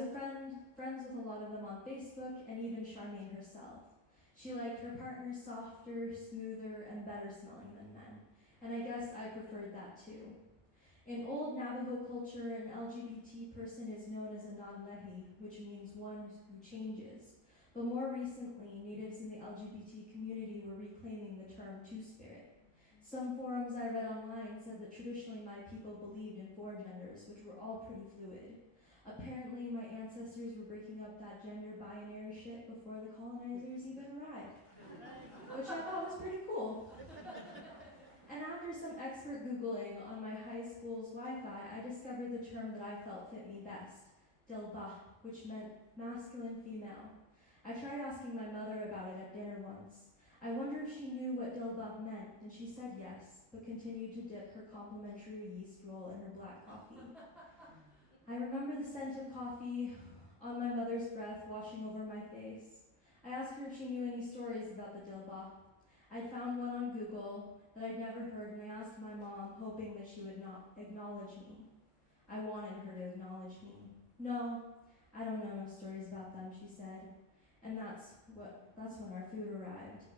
friends with a lot of them on Facebook, and even Charmaine herself. She liked her partners softer, smoother, and better smelling than men, and I guess I preferred that too. In old Navajo culture, an LGBT person is known as a non-lehi, which means one who changes. But more recently, natives in the LGBT community were reclaiming the term two-spirit. Some forums I read online said that traditionally my people believed in 4 genders, which were all pretty fluid. Apparently, my ancestors were breaking up that gender binary shit before the colonizers even arrived, which I thought was pretty cool. And after some expert Googling on my high school's Wi-Fi, I discovered the term that I felt fit me best, dilba, which meant masculine female. I tried asking my mother about it at dinner once. I wondered if she knew what dilba meant, and she said yes, but continued to dip her complimentary yeast roll in her black coffee. I remember the scent of coffee on my mother's breath washing over my face. I asked her if she knew any stories about the dilba. I'd found one on Google that I'd never heard, and I asked my mom, hoping that she would not acknowledge me. I wanted her to acknowledge me. No, I don't know no stories about them, she said, and that's when our food arrived.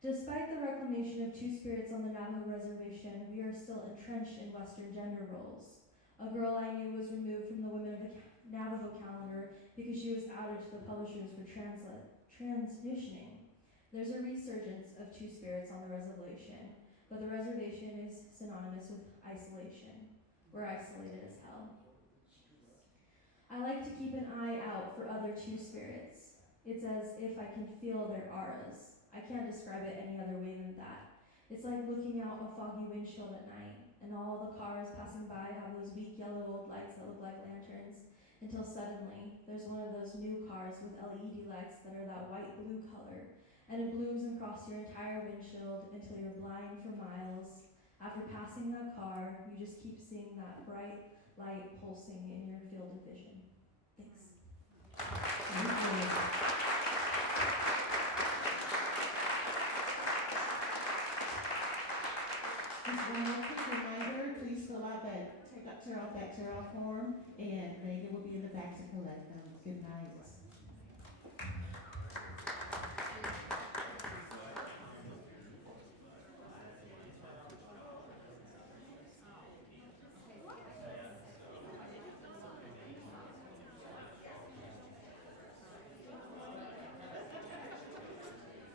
Despite the reclamation of 2 spirits on the Navajo reservation, we are still entrenched in Western gender roles. A girl I knew was removed from the Women of the Navajo calendar because she was outed to the publishers for transitioning. There's a resurgence of 2 spirits on the reservation, but the reservation is synonymous with isolation. We're isolated as hell. I like to keep an eye out for other 2 spirits. It's as if I can feel their auras. I can't describe it any other way than that. It's like looking out a foggy windshield at night, and all the cars passing by have those weak yellow old lights that look like lanterns, until suddenly there's one of those new cars with LED lights that are that white-blue color, and it blooms across your entire windshield until you're blind for miles. After passing that car, you just keep seeing that bright light pulsing in your field of vision. Thanks. Thank you. Just one more quick reminder, please fill out that, tear off that tear-off form, and Megan will be in the back to collect them. Good night.